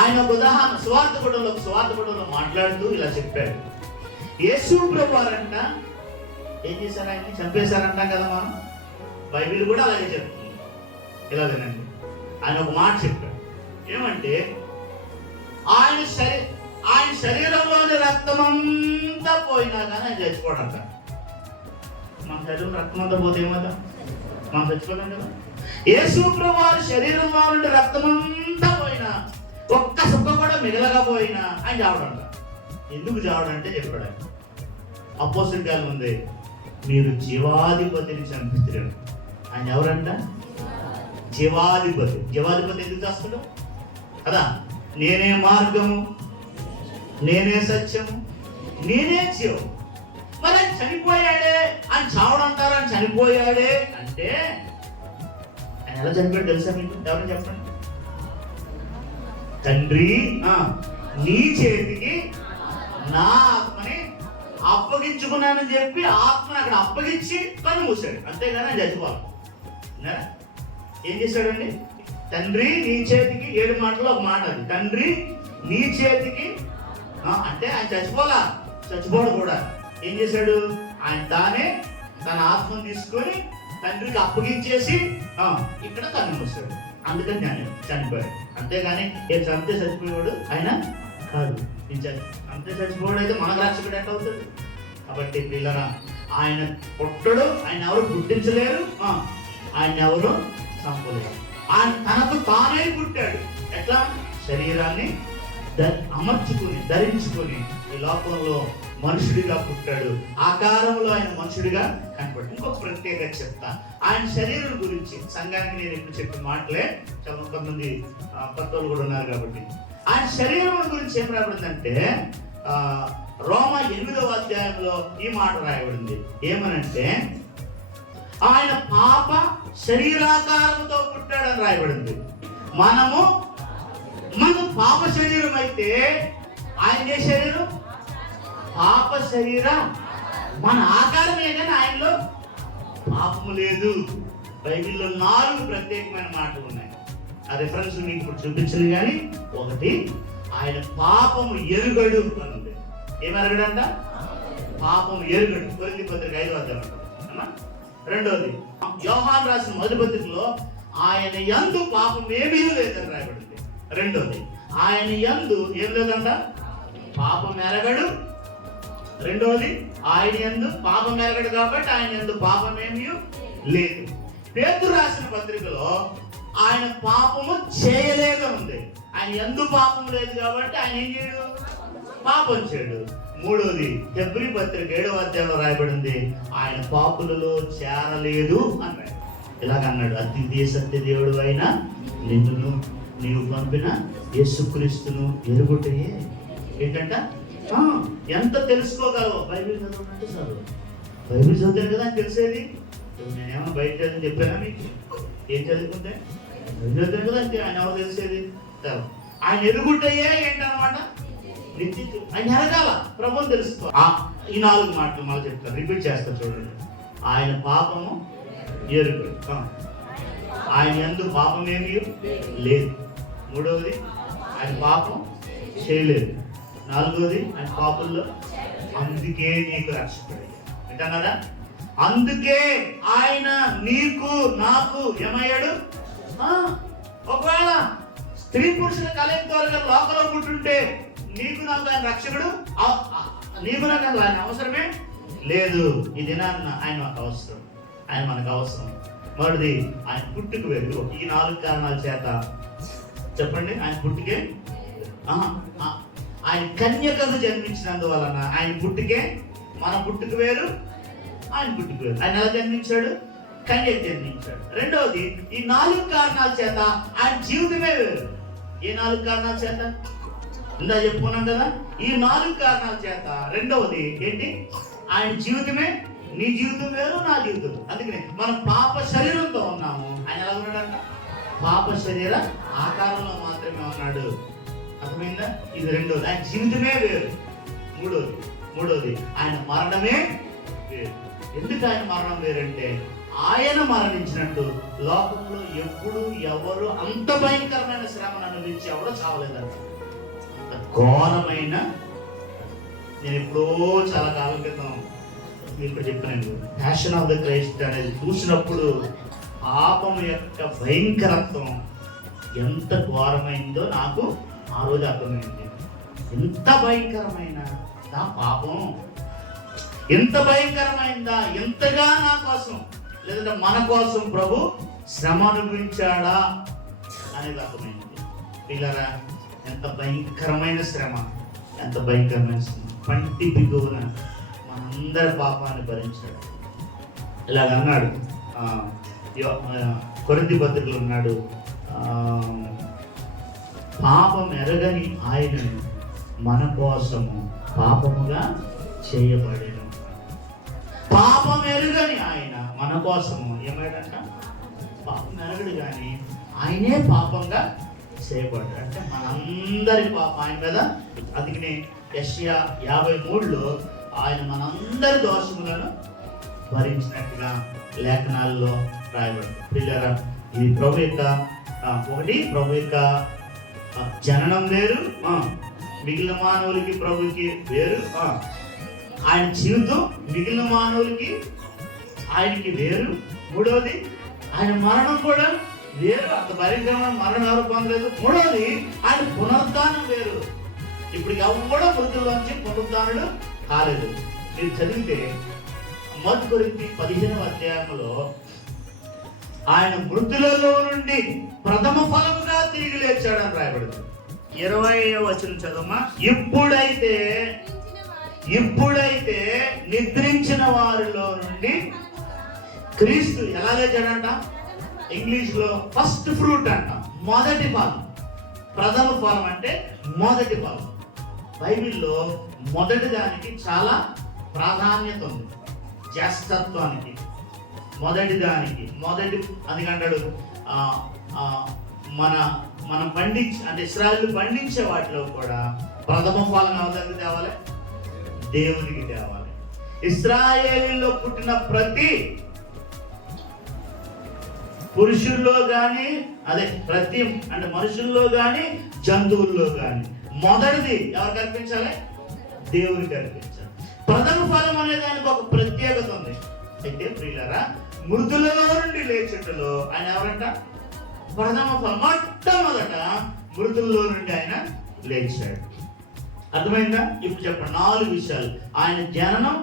ఆయన ఒక ఉదాహరణ స్వార్థపడంలో మాట్లాడుతూ ఇలా చెప్పాడు. యేసు ప్రభువారంట ఏం చేశారు? ఆయన్ని చంపేశారంటాం కదా మనం. బైబిల్ కూడా అలాగే చెప్తుంది. ఇలాగేనండి, ఆయన ఒక మాట చెప్పాడు. ఏమంటే ఆయన శరీరంలోని రక్తమంతా పోయినా కానీ ఆయన చచ్చిపోడంట. మన శరీరంలో రక్తం అంతా పోతే ఏమవుతాం? మనం చచ్చిపోతాం కదా. యేసు ప్రభువు వారి శరీరంలో నుండి రక్తమంతా పోయినా, ఒక్క సుక్క కూడా మిగలకపోయినా ఆయన చావడంట. ఎందుకు చావడంటే చెప్పాడు ఆయన. అపోస్తలుల కాలం ఉంది, మీరు జీవాధిపతిని చంపుతారు. ఆయన ఎవరంట? జీవాధిపతి. జీవాధిపతి ఎందుకు చేస్తాడు కదా? నేనే మార్గము, నేనే సత్యము, నేనే జీవం. మరి ఆయన చనిపోయాడే, ఆయన చావడం అంటారు. ఆయన చనిపోయాడే అంటే ఆయన ఎలా చనిపోయాడు తెలుసా మీకు? ఎవరైనా చెప్పండి. తండ్రి నీ చేతికి నా ఆత్మని అప్పగించుకున్నానని చెప్పి ఆత్మని అక్కడ అప్పగించి కన్ను మూసాడు. అంతేగాని ఆయన చచ్చిపోవాలి. ఏం చేశాడండి? తండ్రి నీ చేతికి, 7 మాటలో ఒక మాట అది. తండ్రి నీ చేతికి అంటే ఆయన చచ్చిపోడు కూడా. ఏం చేశాడు? ఆయన తానే తన ఆత్మను తీసుకొని తండ్రికి అప్పగించేసి ఇక్కడ కన్ను మూసాడు. అందుకని నేను చనిపోయాడు. అంతేగాని ఏ చంపితే చచ్చిపోయాడు ఆయన కాదు. అంతే చచ్చిపోయాడు అయితే మనకు రక్షకుడు ఎట్లా అవుతాడు? కాబట్టి పిల్లరా, ఆయన పుట్టడు, ఆయన ఎవరు పుట్టించలేరు, ఆయన ఎవరు చంపలేరు. ఆయన తనకు తానే పుట్టాడు. ఎట్లా? శరీరాన్ని అమర్చుకుని ధరించుకొని ఈ లోకంలో మనుషుడిగా పుట్టాడు. ఆకారంలో ఆయన మనుషుడిగా కనపడ్డాడు. ఇంకొక ప్రత్యేకత చెప్తా ఆయన శరీరం గురించి. సంఘానికి నేను ఇప్పుడు చెప్పిన మాటలే చాలా కొంతమంది కొత్తలు కూడా ఉన్నారు కాబట్టి. ఆయన శరీరం గురించి ఏం రాబడిందంటే రోమా 8వ అధ్యాయంలో ఈ మాట రాయబడింది. ఏమనంటే ఆయన పాప శరీరాకారంతో పుట్టాడని రాయబడింది. మన పాప శరీరం అయితే ఆయన ఏ శరీరం? పాప శరీరం. మన ఆకారమే కానీ ఆయనలో పాపము లేదు. బైబిల్లో 4 ప్రత్యేకమైన మాటలు ఉన్నాయి. ఆ రిఫరెన్స్ మీకు ఇప్పుడు చూపించను కానీ, ఒకటి ఆయన పాపము ఎరుగడు అని ఉంది. ఏమెరగడంట? పాపము ఎరుగడు. కొరింథీ పత్రిక 5వ అధ్యాయం. రెండోది యోహాను రాసిన మొదటి పత్రికలో ఆయన యందు పాపం ఏమీ లేదని రాయబడింది. రెండోది ఆయన యందు ఏం లేదంట? పాపం ఎరగడు. రెండోది ఆయన యందు పాపం ఎరగడు కాబట్టి ఆయన యందు పాపం ఏమీ లేదు. పేతురు రాసిన పత్రికలో ఆయన పాపము చేయలేదు ఉంది. ఆయన యందు పాపం లేదు కాబట్టి ఆయన ఏం చేయడు? పాపం చేయడు. మూడోది హెబ్రీ పత్రిక 7వ అధ్యాయంలో రాయబడింది, ఆయన పాపులలో చేరలేదు అన్నాడు. ఇలాగన్నాడు, అతి సత్య దేవుడు అయిన నిన్ను నీవు పంపిన యేసుక్రీస్తును ఎరుగుటయే. ఏంటంట? ఎంత తెలుసుకోగలవు? బైబిల్ చదవనంటే చదువు. బైబిల్ చదివాను కదా అని తెలిసేది. నేనేమో బయట చదివి చెప్పానా మీకు? ఏం చదువుకుంటే బైబిల్ చదివాను కదా అంటే ఆయన ఎవరు తెలిసేది? ఆయన ఎరుగుటయే ఏంటన్నమాట? ఆయన ఎరగాల, ప్రభువుని తెలుసుకో. ఈ 4 మాటలు మళ్ళీ చెప్తాను, రిపీట్ చేస్తారు చూడండి. ఆయన పాపము ఎరుగడు, ఆయన యందు పాపం ఏమీ లేదు. మూడవది ఆయన పాపం చేయలేదు. నాలుగవది ఆయన పాపంలో అందుకే నీకు రక్షకుడు. ఏంటన్నారా? అందుకే ఆయన నీకు నాకు ఏమయ్యాడు? ఒకవేళ స్త్రీ పురుషుల కలయిక ద్వారా లోకంలో పుట్టుంటే నీకు నాకు ఆయన రక్షకుడు, నీకు నాకు ఆయన అవసరమే లేదు. ఈ దినాన్న ఆయన మాకు అవసరం, ఆయన మనకు అవసరం. మొదటిది ఆయన పుట్టుక వేరు. ఈ 4 కారణాల చేత చెప్పండి. ఆయన పుట్టుకే, ఆయన కన్యకకు జన్మించినందువలన ఆయన పుట్టుకే. మన పుట్టుక వేరు, ఆయన పుట్టుక వేరు. ఆయన ఎలా జన్మించాడు? కన్యక జన్మించాడు. రెండవది ఈ 4 కారణాల చేత ఆయన జీవితమే వేరు. ఏ 4 కారణాల చేత? ఇందా చెప్పుకున్నాం కదా. ఈ 4 కారణాల చేత రెండవది ఏంటి? ఆయన జీవితమే. నీ జీవితం వేరు, నా జీవితం. అందుకనే మనం పాప శరీరంతో ఉన్నాము. ఆయన ఎలా ఉన్నాడంట? పాప శరీర ఆకారంలో మాత్రమే ఉన్నాడు. అర్థమైందా? ఇది రెండోది, ఆయన జీవితమే వేరు. మూడోది ఆయన మరణమే వేరు. ఎందుకు ఆయన మరణం వేరంటే ఆయన మరణించినట్టు లోకంలో ఎప్పుడు ఎవరు అంత భయంకరమైన శ్రమను అనుభవించి ఎవరో చావలేదంట. అంత ఘోరమైన, నేను ఎప్పుడో చాలా కాలం క్రితం ఇప్పుడు చెప్పాను, ప్యాషన్ ఆఫ్ ద క్రైస్ట్ అనేది చూసినప్పుడు పాపం యొక్క భయంకరత్వం ఎంత ఘోరమైందో నాకు ఆ రోజు అర్థమైంది. ఎంత భయంకరమైన పాపం, ఎంత భయంకరమైందా, ఎంతగా నా కోసం లేదంటే మన కోసం ప్రభు శ్రమ అనుభవించాడా అనేది అర్థమైంది. పిల్లరా, ఎంత భయంకరమైన శ్రమ, ఎంత భయంకరమైన శ్రమ. పంటి బిగువున మనందరి పాపాన్ని భరించాడు. ఇలాగ అన్నాడు కొరింథీ పత్రికలో ఉన్నాడు, పాపం ఎరగని ఆయనను మన కోసము పాపముగా చేయబడేను. పాపం ఎరుగని ఆయన మన కోసము ఏమైందంట, పాపం ఎరగడు కానీ ఆయనే పాపంగా చేయబడ్డాడు. అంటే మనందరి పాపం ఆయన మీద. అందుకని యెషయా 53లో ఆయన మనందరి దోషములను భరించినట్టుగా లేఖనాల్లో రాయబడింది. పిల్లరా, ఇది ప్రభు యొక్క ప్రభు యొక్క జననం వేరు, మిగిలిన మానవులకి ప్రభుకి వేరు. ఆయన జీవితం మిగిలిన మానవులకి ఆయనకి వేరు. మూడవది ఆయన మరణం కూడా వేరు. అంత భయంకరమైన మరణం ఎవరు పొందలేదు. మూడవది ఆయన పునరుద్ధానం వేరు. ఇప్పుడు ఎవరు మృతుల్లోంచి పునరుద్ధానుడు కాలేదు. మీరు చదివితే 1 కొరింథీ 15వ అధ్యాయంలో ఆయన మృతులలో నుండి ప్రథమ ఫలముగా తిరిగి లేచాడని రాయబడింది. 20వ వచనం చదవమా. ఇప్పుడైతే నిద్రించిన వారిలో నుండి క్రీస్తు ఎలా లేచాడంట, ఇంగ్లీష్ లో ఫస్ట్ ఫ్రూట్ అంట, మొదటి ఫలం. ప్రథమ ఫలం అంటే మొదటి ఫలం. బైబిల్లో మొదటి దానికి చాలా ప్రాధాన్యత ఉంది. జ్యేష్ఠత్వానికి, మొదటి దానికి, అందుకంటాడు మనం అంటే ఇశ్రాయేలు పండించే వాటిలో కూడా ప్రథమ ఫలం ఎవరికి తేవాలి, దేవునికి తేవాలి. ఇశ్రాయేలులో పుట్టిన ప్రతి పురుషుల్లో కానీ ప్రతి అంటే మనుషుల్లో కానీ జంతువుల్లో కానీ మొదటిది ఎవరికి అర్పించాలి, దేవునికి అర్పించాలి. ప్రథమ ఫలం అనే దానికి ఒక ప్రత్యేకత ఉంది. అయితే ప్రియులారా, మృతులలో నుండి లేచుటలో ఆయన ఎవరంట, ప్రథమ ఫలం. మొట్టమొదట మృతుల్లో నుండి ఆయన లేచాడు. అర్థమైందా? ఇప్పుడు చెప్పండి 4 విషయాలు. ఆయన జననం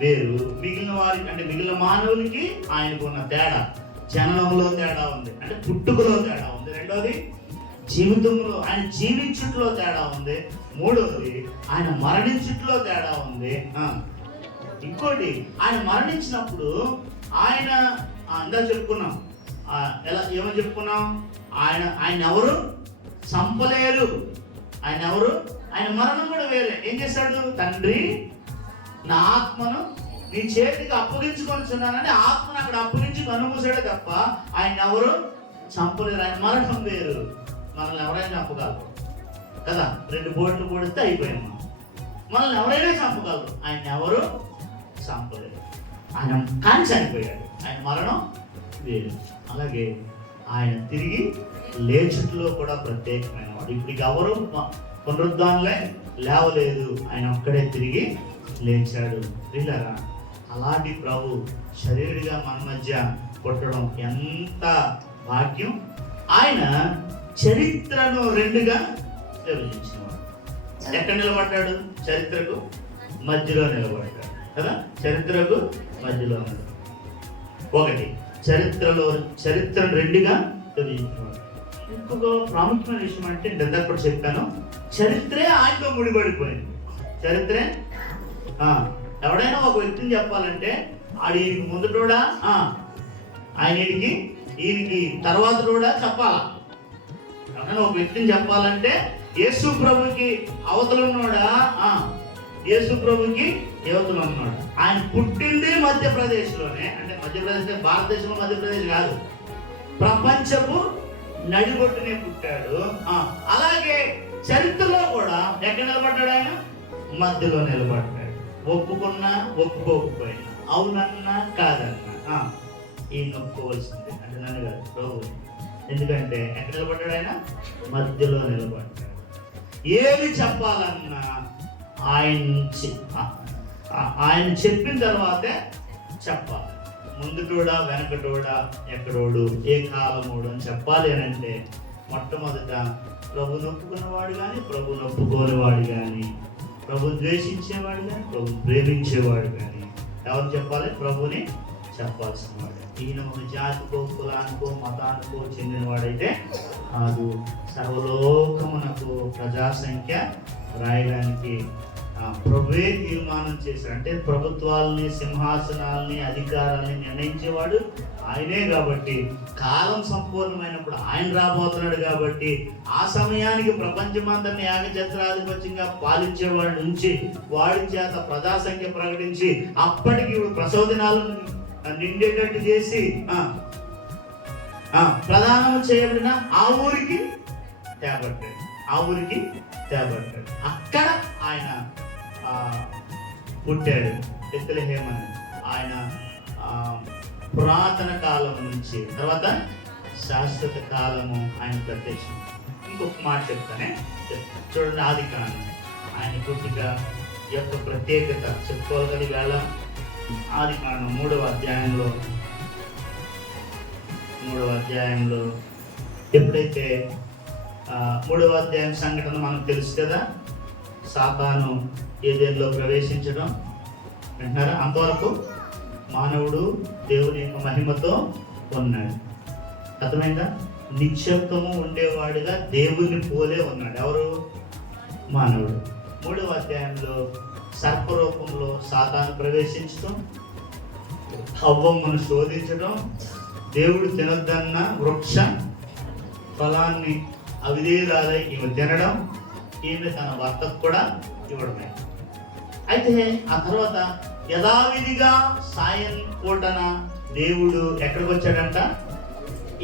వేరు, మిగిలిన వారికి అంటే మిగిలిన మానవులకి ఆయనకు ఉన్న తేడా. జననంలో తేడా ఉంది, అంటే పుట్టుకలో తేడా ఉంది. రెండోది జీవితంలో ఆయన జీవించుట్లో తేడా ఉంది. మూడోది ఆయన మరణించుట్లో తేడా ఉంది. ఇంకోటి ఆయన మరణించినప్పుడు ఆయన అందా చెప్పుకున్నాం, ఏమని చెప్పుకున్నాం, ఆయన ఎవరు చంపలేరు. ఆయన మరణం కూడా వేరే. ఏం చేశాడు, తండ్రి నా ఆత్మను నీ చేతికి అప్పగించుకొనిచున్నానని ఆత్మను అక్కడ అప్పగించి కనుమూసాడే తప్ప ఆయన ఎవరు చంపలేరు. ఆయన మరణం వేరు. మనల్ని ఎవరైనా చంపగలరు కదా, 2 బోట్లు పొడిస్తే అయిపోయాము. మనల్ని ఎవరైనా చంపగలరు, ఆయన ఎవరు చంపలేరు. ఆయన కానీ చనిపోయాడు, ఆయన మరణం వేరు. అలాగే ఆయన తిరిగి లేచుట్లో కూడా ప్రత్యేకమైన వాడు. ఇప్పుడు ఎవరు పునరుద్ధానంలో లేవలేదు, ఆయన ఒక్కడే తిరిగి లేచాడు. పిల్లరా, అలాంటి ప్రభు శరీరుడిగా మన మధ్య పుట్టడం ఎంత భాగ్యం. ఆయన చరిత్రను 2గా విభజించినవాడు. ఎక్కడ నిలబడ్డాడు, చరిత్రకు మధ్యలో నిలబడ్డాడు కదా. చరిత్రకు మధ్యలో ఒకటి చరిత్రను 2గా విభజించినవాడు. ఇంకొక ప్రాముఖ్యమైన విషయం అంటే ఇందాక కూడా చెప్పాను, చరిత్రే ఆయనతో ముడిపడిపోయింది. చరిత్రే ఎవడైనా ఒక వ్యక్తిని చెప్పాలంటే ఆడు ఈయనకి ముందుటోడా, ఈయనకి తర్వాత కూడా చెప్పాలా. ఎవరైనా ఒక వ్యక్తిని చెప్పాలంటే యేసు ప్రభుకి అవతల ఉన్నాడా, యేసు ప్రభుకి యువతలు ఉన్నాడు. ఆయన పుట్టింది మధ్యప్రదేశ్లోనే, అంటే మధ్యప్రదేశ్ భారతదేశంలో మధ్యప్రదేశ్ కాదు, ప్రపంచపు నడిబొట్టునే పుట్టాడు. అలాగే చరిత్రలో కూడా ఎక్కడ నిలబడ్డాడు, ఆయన మధ్యలో నిలబడ్డాడు. ఒప్పుకున్నా ఒప్పుకోకపోయినా, అవునన్నా కాదన్నా ఈయన ఒప్పుకోవాల్సిందే. అంటే నన్ను కాదు, ప్రభు. ఎందుకంటే ఎక్కడ నిలబడ్డాడు, ఆయన మధ్యలో నిలబడ్డాడు. ఏది చెప్పాలన్నా ఆయన ఆయన చెప్పిన తర్వాతే చెప్పాలి. ముందుటోడా వెనకటోడా ఎక్కడోడు ఏ కాలమోడు అని చెప్పాలి అని అంటే మొట్టమొదట ప్రభు నొప్పుకున్నవాడు కానీ ప్రభు నొప్పుకోనివాడు కానీ, ప్రభు ద్వేషించేవాడు కానీ ప్రభు ప్రేమించేవాడు కానీ ఎవరు చెప్పాలి? ప్రభుని చెప్పాల్సిన వాడు. ఈయన ఒక జాతికో కులానికో మతానికో చెందినవాడైతే కాదు. సర్వలోకమునకు ప్రజాసంఖ్య రాయడానికి ప్రభువే తీర్మానం చేశాడు. అంటే ప్రభుత్వాలని, సింహాసనాలని, అధికారాలని నిర్ణయించేవాడు ఆయనే కాబట్టి, కాలం సంపూర్ణమైనప్పుడు ఆయన రాబోతున్నాడు కాబట్టి, ఆ సమయానికి ప్రపంచమందరిని ఏకఛత్రాధిపత్యంగా పాలించేవాడి నుంచి వాడి చేత ప్రజాసంఖ్య ప్రకటించి అప్పటికి ప్రసవ దినాలను నిండేటట్టు చేసి ప్రధానం చేయబడిన ఆ ఊరికి తేబడ్డాడు. అక్కడ ఆయన పుట్టాడు, బెత్లెహేమని. ఆయన పురాతన కాలం నుంచి తర్వాత శాశ్వత కాలము ఆయన ప్రత్యక్షం. ఇంకొక మాట చెప్తానే, చూడండి. ఆదికాండం ఆయన పుట్టిగా యొక్క ప్రత్యేకత చెప్పుకోగలిగాల. ఆదికాండం 3వ అధ్యాయంలో ఎప్పుడైతే 3వ అధ్యాయం సంఘటన మనకు తెలుసు కదా, సాతాను ఏదెన్లో ప్రవేశించడం అంటున్నారా. అంతవరకు మానవుడు దేవుని యొక్క మహిమతో ఉన్నాడు. అర్థమైందా? నిశ్శబ్దము ఉండేవాడుగా దేవుని పోలే ఉన్నాడు. ఎవరు? మానవుడు. 3వ అధ్యాయంలో సర్పరూపంలో సాతాను ప్రవేశించడం, హవ్వమ్మను శోధించడం, దేవుడు తినొద్దన్న వృక్ష ఫలాన్ని అవిధేయురాలై ఈమె తినడం, ఈమె తన భర్తకు కూడా ఇవ్వడమే. అయితే ఆ తర్వాత యథావిధిగా సాయం పూటన దేవుడు ఎక్కడికి వచ్చాడంట?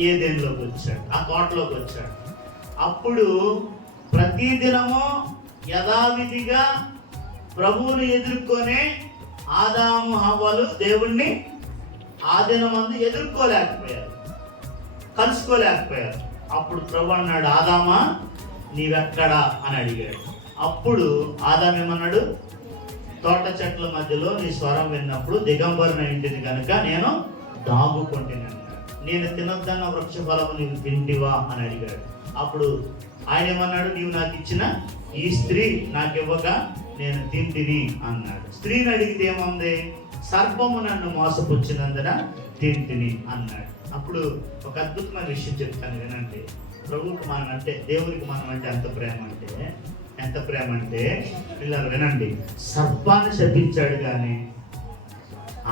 ఏదెన్లోకి వచ్చాడు, ఆ తోటలోకి వచ్చాడు. అప్పుడు ప్రతిదినము యథావిధిగా ప్రభువుని ఎదుర్కొనే ఆదాము హవ్వలు దేవుణ్ణి ఆ దినమందు ఎదుర్కోలేకపోయారు, కలుసుకోలేకపోయారు. అప్పుడు ప్రభు అన్నాడు, ఆదామా నీవెక్కడా అని అడిగాడు. అప్పుడు ఆదాం ఏమన్నాడు? తోట చెట్ల మధ్యలో నీ స్వరం విన్నప్పుడు దిగంబరున ఇంటిని కనుక నేను దాగుకుంటున్నాను. నేను తినొద్దన్న వృక్ష ఫలము నీవు తింటివా అని అడిగాడు. అప్పుడు ఆయన ఏమన్నాడు? నీవు నాకు ఇచ్చిన ఈ స్త్రీ నాకు ఇవ్వక నేను తింటిని అన్నాడు. స్త్రీని అడిగితే ఏముంది? సర్పము నన్ను మోసపుచ్చినందున తింటిని అన్నాడు. అప్పుడు ఒక అద్భుతమైన విషయం చెప్తాను వినండి. ప్రభువుకి మనం అంటే, దేవునికి మనం అంటే ఎంత ప్రేమ అంటే పిల్లలు వినండి. సర్పాన్ని శపించాడు కానీ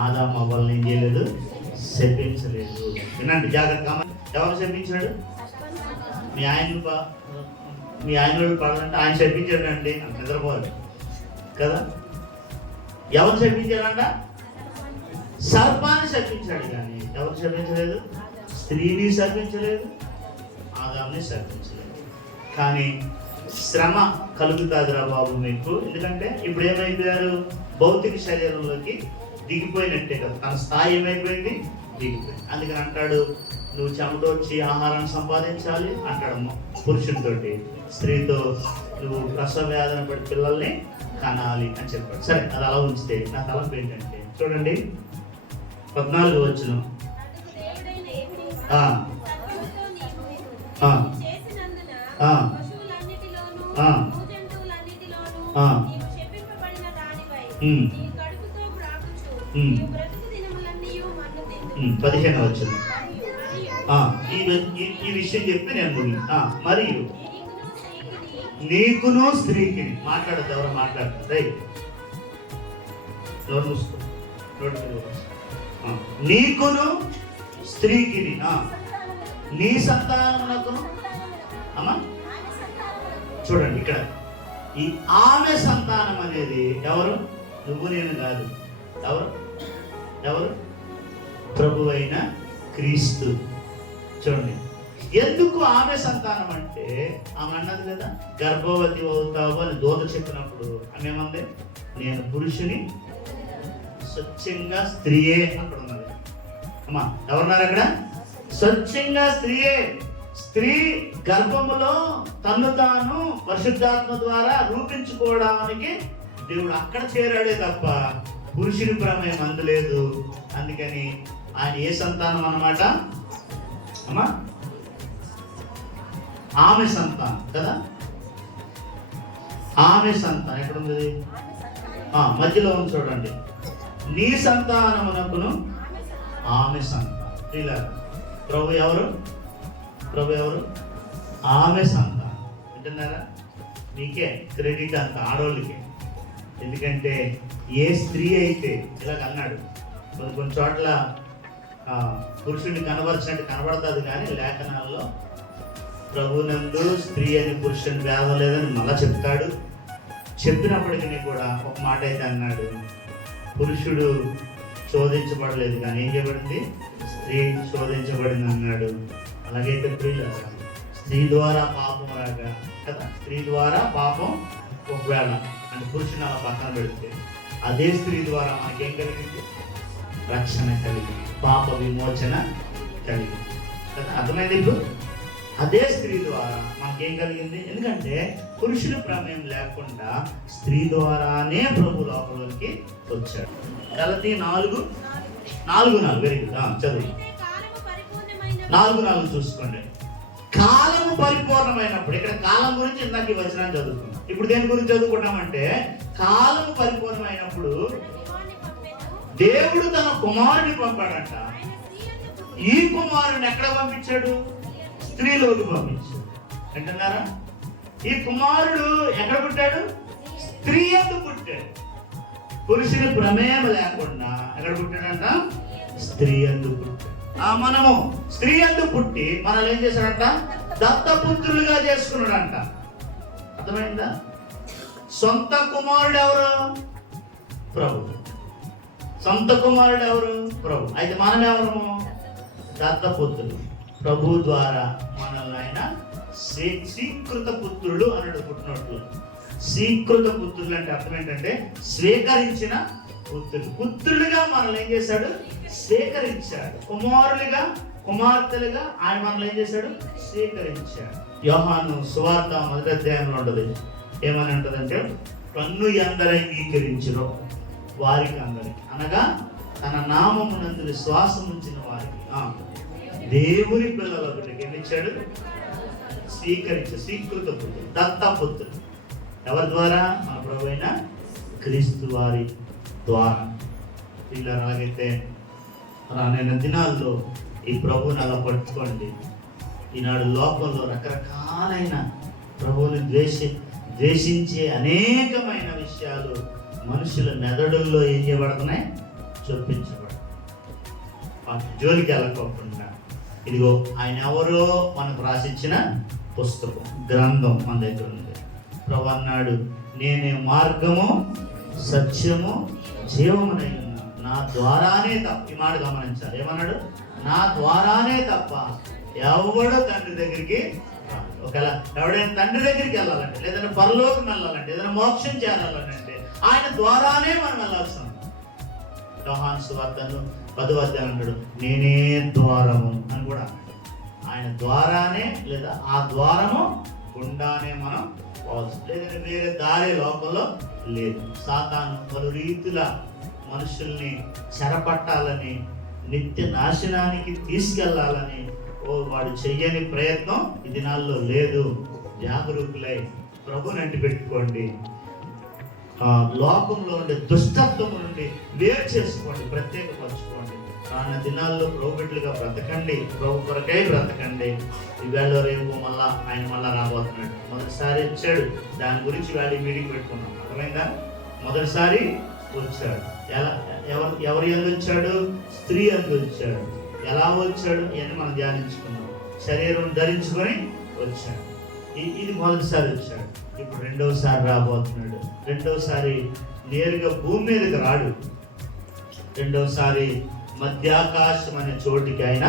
ఆదాము అవ్వల్ని ఏం చేయలేదు? శపించలేదు. వినండి జాగ్రత్తగా. ఎవరు శపించాడు? మీ ఆయన పడాలంటే ఆయన శపించాడు అండి, నిద్రపోవాలి కదా. ఎవరు శపించాడంట? సర్పాన్ని శపించాడు కానీ ఎవరు శపించలేదు? స్త్రీని శపించలేదు, ఆదాముని శపించలేదు. కానీ శ్రమ కలుగుతుందిరా బాబు మీకు. ఎందుకంటే ఇప్పుడు ఏమైపోయారు? భౌతిక శరీరంలోకి దిగిపోయినట్టే కదా. తన స్థాయి ఏమైపోయింది? దిగిపోయింది. అందుకని అంటాడు, నువ్వు చెమటొచ్చి ఆహారాన్ని సంపాదించాలి అంటాడు పురుషునితోటి. స్త్రీతో నువ్వు ప్రసవ వేదన పడి పిల్లల్ని కనాలి అని చెప్పాడు. సరే, అది అలా ఉంచితే నా తలంపు ఏంటంటే, చూడండి 14 వచనం. పదిహేను వచ్చింది. ఈ విషయం చెప్పి నేను మరియు నీకును స్త్రీకి మాట్లాడద్దు. ఎవరు మాట్లాడతారు? రైట్, ఎవరు చూసుకో. నీకును స్త్రీకి నీ సంతానమునకును. అమ్మా చూడండి, ఇక్కడ ఈ ఆమె సంతానం అనేది ఎవరు? నువ్వు నేను కాదు. ఎవరు? ప్రభు అయిన క్రీస్తు. చూడండి, ఎందుకు ఆమె సంతానం అంటే, ఆమె అన్నది కదా గర్భవతి అవుతావు అని దూత చెప్పినప్పుడు ఆమె ఏమంది? నేను పురుషుని స్వచ్ఛంగా స్త్రీయే. అక్కడ ఉన్నది అమ్మా, ఎవరున్నారు అక్కడ? స్వచ్ఛంగా స్త్రీయే. స్త్రీ గర్భములో తన్ను తాను పరిశుద్ధాత్మ ద్వారా రూపించుకోవడానికి దేవుడు అక్కడ చేరాడే తప్ప పురుషుని ప్రమేయం అందలేదు. అందుకని ఆయన ఏ సంతానం అన్నమాట అమ్మా? ఆమె సంతానం కదా. ఆమె సంతానం ఎక్కడుంది? మధ్యలో ఉంది చూడండి. నీ సంతానమునకును ఆమె సంతానం. ఇలా ప్రభు ఎవరు? ప్రభు ఎవరు? ఆమె సంతానం. వింటున్నారా? నీకే క్రెడిట్ అంత, ఆడోళ్ళకే. ఎందుకంటే ఏ స్త్రీ అయితే ఇలాగ అన్నాడు, కొన్ని చోట్ల పురుషుడిని కనబరిచినట్టు కనబడుతుంది, కానీ లేఖనాల్లో ప్రభునందు స్త్రీ అని పురుషుని భేదం లేదని మళ్ళా చెప్తాడు. చెప్పినప్పటికీ కూడా ఒక మాట అయితే అన్నాడు, పురుషుడు శోధించబడలేదు కానీ ఏం చేయబడింది? స్త్రీ శోధించబడింది అన్నాడు. అలాగైతే ప్రియుల స్త్రీ ద్వారా పాపం రాగా కదా, స్త్రీ ద్వారా పాపం ఒకవేళ అంటే పురుషుని అలా పక్కన పెడితే అదే స్త్రీ ద్వారా మనకేం కలిగింది? రక్షణ కలిగింది, పాప విమోచన కలిగింది కదా. అర్థమైంది? ఇప్పుడు అదే స్త్రీ ద్వారా మనకేం కలిగింది? ఎందుకంటే పురుషుని ప్రమేయం లేకుండా స్త్రీ ద్వారానే ప్రభు లోకంలోకి వచ్చాడు. గలతీ 4:4 వెరీ గుడ్. చదువు 4:4 చూసుకోండి. కాలము పరిపూర్ణమైనప్పుడు, ఇక్కడ కాలం గురించి ఇందాక ఈ వచనాన్ని చదువుకున్నాం. ఇప్పుడు దేని గురించి చదువుకున్నామంటే కాలము పరిపూర్ణమైనప్పుడు దేవుడు తన కుమారుని పంపాడంట. ఈ కుమారుని ఎక్కడ పంపించాడు? స్త్రీలోకి పంపించాడు. అంటున్నారా? ఈ కుమారుడు ఎక్కడ పుట్టాడు? స్త్రీ యందు పుట్టాడు. పురుషుని ప్రమేయం లేకుండా ఎక్కడ పుట్టాడంట? స్త్రీ యందు పుట్టాడు. మనము స్త్రీ యందు పుట్టి మనల్ని ఏం చేశాడంట? దత్తపుత్రులుగా చేసుకున్నాడంట. అర్థమైందా? సొంత కుమారుడు ఎవరు? ప్రభు. సొంత కుమారుడు ఎవరు? ప్రభు. అయితే మనం ఎవరు? దత్తపుత్రులు. ప్రభు ద్వారా మనల్ని ఆయన స్వీకృత పుత్రులు అన్నాడు. పుట్టినట్లు స్వీకృత పుత్రులు అంటే అర్థం ఏంటంటే స్వీకరించిన పుత్రులు. పుత్రులుగా మనల్ని ఏం చేశాడు? స్వీకరించాడు. కుమారులుగా, కుమార్తెలుగా ఆయన మనల్ని ఏం చేశాడు? స్వీకరించాడు. యోహాను సువార్త 1వ అధ్యాయంలో ఉంటుంది. ఏమని ఉంటుందంటే, కన్ను ఎందరు అంగీకరించురో వారికి అందరికి, అనగా తన నామమునందు విశ్వాసం ఉంచిన వారికి దేవుని పిల్లలకు ఏమి ఇచ్చాడు? స్వీకృత పుత్రులు, దత్తపుత్రులు. ఎవరి ద్వారా? మన ప్రభు అయిన క్రీస్తు వారి ద్వారా. ఇలా అలాగైతే రానైన దినాల్లో ఈ ప్రభువుని అలా పట్టుకోండి. ఈనాడు లోకంలో రకరకాలైన ప్రభువుని ద్వేషించే అనేకమైన విషయాలు మనుషుల మెదడుల్లో ఏం చేయబడుతున్నాయి? చొప్పించబడు. వాటి జోలికి వెళ్ళకోకుండా ఇదిగో ఆయన ఎవరో మనకు రాసిచ్చిన పుస్తకం, గ్రంథం మన దగ్గర ఉంది. ప్రభు అన్నాడు, నేనే మార్గము, సత్యము, జీవమునై ఉన్నా, నా ద్వారానే తప్ప. ఈ మాట గమనించాలి. ఏమన్నాడు? నా ద్వారానే తప్ప ఎవడో తండ్రి దగ్గరికి. ఒకవేళ ఎవడైనా తండ్రి దగ్గరికి వెళ్ళాలంటే, లేదంటే పరలోకం వెళ్ళాలంటే, ఏదైనా మోక్షం చేరాలంటే ఆయన ద్వారానే మనం వెళ్ళాల్సిన. యోహాను సువార్తను 10వ అధ్యాయం అంటాడు, నేనే ద్వారము అని కూడా అన్నాడు. ఆయన ద్వారానే, లేదా ఆ ద్వారము గుండానే మనం పోవచ్చు. లేదంటే వేరే దారి లోకంలో లేదు. సాతాను పలు రీతుల మనుషుల్ని చెరపట్టాలని, నిత్య నాశనానికి తీసుకెళ్లాలని వాడు చెయ్యని ప్రయత్నం ఈ దినాల్లో లేదు. జాగరూకులై ప్రభుని అంటి పెట్టుకోండి. లోకంలో ఉండే దుష్టత్వం నుండి వేరు చేసుకోండి, ప్రత్యేకపరచుకోండి. రాన్న దినాల్లో ప్రభు బిడ్డలుగా బ్రతకండి, ప్రభు కొరకై బ్రతకండి. ఈవేళ రేపు ఆయన మళ్ళా రాబోతున్నాడు. మొదటిసారి వచ్చాడు, దాని గురించి వేళ మీటింగ్ పెట్టుకున్నాం. అర్థమైందా? మొదటిసారి వచ్చాడు. ఎవరి యందు వచ్చాడు? స్త్రీ యందు వచ్చాడు. ఎలా వచ్చాడు అని మనం ధ్యానించుకున్నాం. శరీరం ధరించుకొని వచ్చాడు. ఇది మొదటిసారి వచ్చాడు. ఇప్పుడు రెండవసారి రాబోతున్నాడు. రెండవసారి నేరుగా భూమి మీదకి రాడు. రెండవసారి మధ్యాకాశం అనే చోటికి ఆయన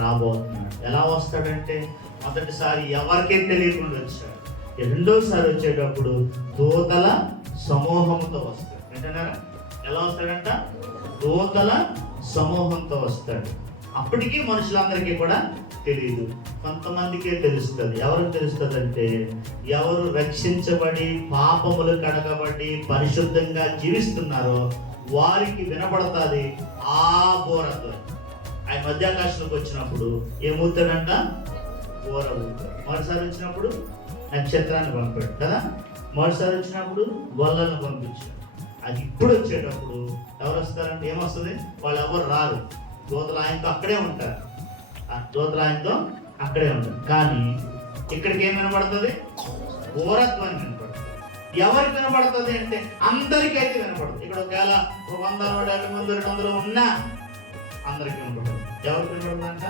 రాబోతున్నాడు. ఎలా వస్తాడంటే, మొదటిసారి ఎవరికీ తెలియకుండా వచ్చాడు. రెండోసారి వచ్చేటప్పుడు దూతల సమూహంతో వస్తాడు. వింటున్నారా? ఎలా వస్తాడంట? దూతల సమూహంతో వస్తాడు. అప్పటికీ మనుషులందరికీ కూడా తెలియదు, కొంతమందికే తెలుస్తుంది. ఎవరికి తెలుస్తుంది అంటే ఎవరు రక్షించబడి పాపములు కడగబడి పరిశుద్ధంగా జీవిస్తున్నారో వారికి వినపడుతుంది ఆ బోరతో. ఆయన మధ్యాకాశంలోకి వచ్చినప్పుడు ఏమవుతాడంట? బోర ఊతాడు. మొదటిసారి వచ్చినప్పుడు నక్షత్రాన్ని పంపాడు కదా, మొదటిసారి వచ్చినప్పుడు గొల్లలను పంపించాడు. అది ఇప్పుడు వచ్చేటప్పుడు ఎవరు వస్తారంటే ఏమొస్తుంది? వాళ్ళు ఎవరు రారు, దూతలు ఆయనతో అక్కడే ఉంటారు, ఆ దూతలు ఆయనతో అక్కడే ఉంటారు. కానీ ఇక్కడికి ఏం వినపడుతుంది? బోరత్వం వినపడుతుంది. ఎవరికి వినపడుతుంది అంటే అందరికీ అయితే వినపడుతుంది. ఇక్కడ ఒకవేళ 100, 150 మంది 200 ఉన్నా అందరికీ వినపడుతుంది. ఎవరికి వినపడుతుందంట?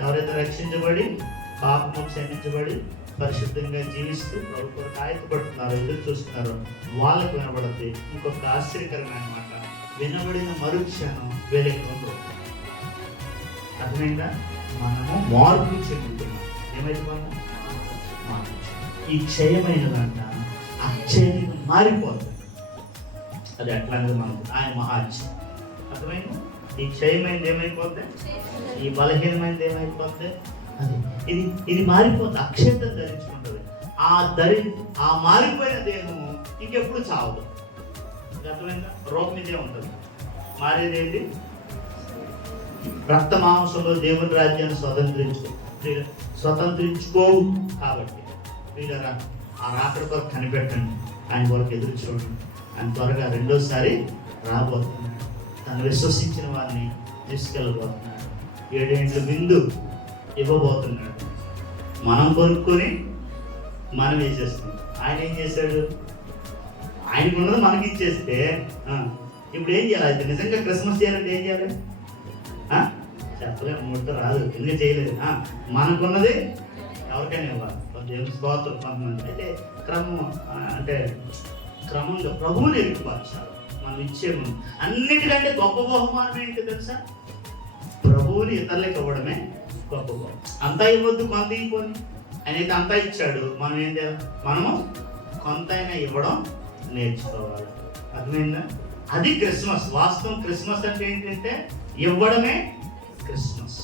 ఎవరైతే రక్షించబడి పాపము క్షమించబడి పరిశుద్ధంగా జీవిస్తూ ప్రభుత్వం ఆయత్తపడుతున్నారు, ఎదురు చూస్తున్నారు, వాళ్ళకు వినబడుతుంది. ఇంకొక ఆశ్చర్యకరమైన మాట, వినబడిన మరుక్షణం వేలకి ఉండదు. అర్థమైందా? మనము మార్పు చెందుతున్నాం. ఏమైతే మార్పు, ఈ క్షయమైనదంట అక్షయంగా మారిపోతుంది. అది అట్లాంటిది మనకు ఆయన మహాత్యం. అర్థమైంది? ఈ క్షయమైనది ఏమైపోద్ది, ఈ బలహీనమైనది ఏమైపోద్ది, అది ఇది మారిపోతుంది, అక్షయత ధరించుకుంటుంది. ఆ మారిపోయిన దేహము ఇంకెప్పుడు చావదు. అర్థమైందా? రోగం ఇదే ఉంటుంది. మారేది ఏంటి? రక్త మాంసంలో దేవుని రాజ్యాన్ని స్వతంత్రించుకోవు కాబట్టి వీళ్ళరా ఆ రాత్రి కొరకు కనిపెట్టండి, ఆయన కొరకు ఎదురు చూడండి. ఆయన త్వరగా రెండోసారి రాబోతున్నాడు. తను విశ్వసించిన వారిని తీసుకెళ్ళబోతున్నాడు. 7 ఏండ్ల విందు ఇవ్వబోతున్నాడు. మనం కొనుక్కొని మనం వేసేస్తాం. ఆయన ఏం చేశాడు? ఆయనకు ఉన్నది మనకి ఇచ్చేస్తే ఇప్పుడు ఏం చేయాలి? అయితే నిజంగా క్రిస్మస్ చేయాలంటే ఏం చేయాలి? చెప్పలేము, ముట్ట రాదు, ఎందుకు చేయలేదు. మనకున్నది ఎవరికైనా ఇవ్వాలి. దేవుని స్తోత్రం. కొంతమంది అయితే క్రమంగా ప్రభువుని ఎరుకుపరచాలి. మనం ఇచ్చే ముందు అన్నిటికంటే గొప్ప బహుమానం ఏంటి తెలుసా? ప్రభువుని ఇతరులకు ఇవ్వడమే గొప్ప బహుమానం. అంతా ఇవ్వద్దు, కొంత ఇవ్వని. ఆయన అయితే అంతా ఇచ్చాడు. మనం ఏం చేయాలి? మనము కొంత అయినా ఇవ్వడం నేర్చుకోవాలి. అర్థమైందా? అది క్రిస్మస్. వాస్తవం క్రిస్మస్ అంటే ఏంటంటే ఇవ్వడమే క్రిస్మస్.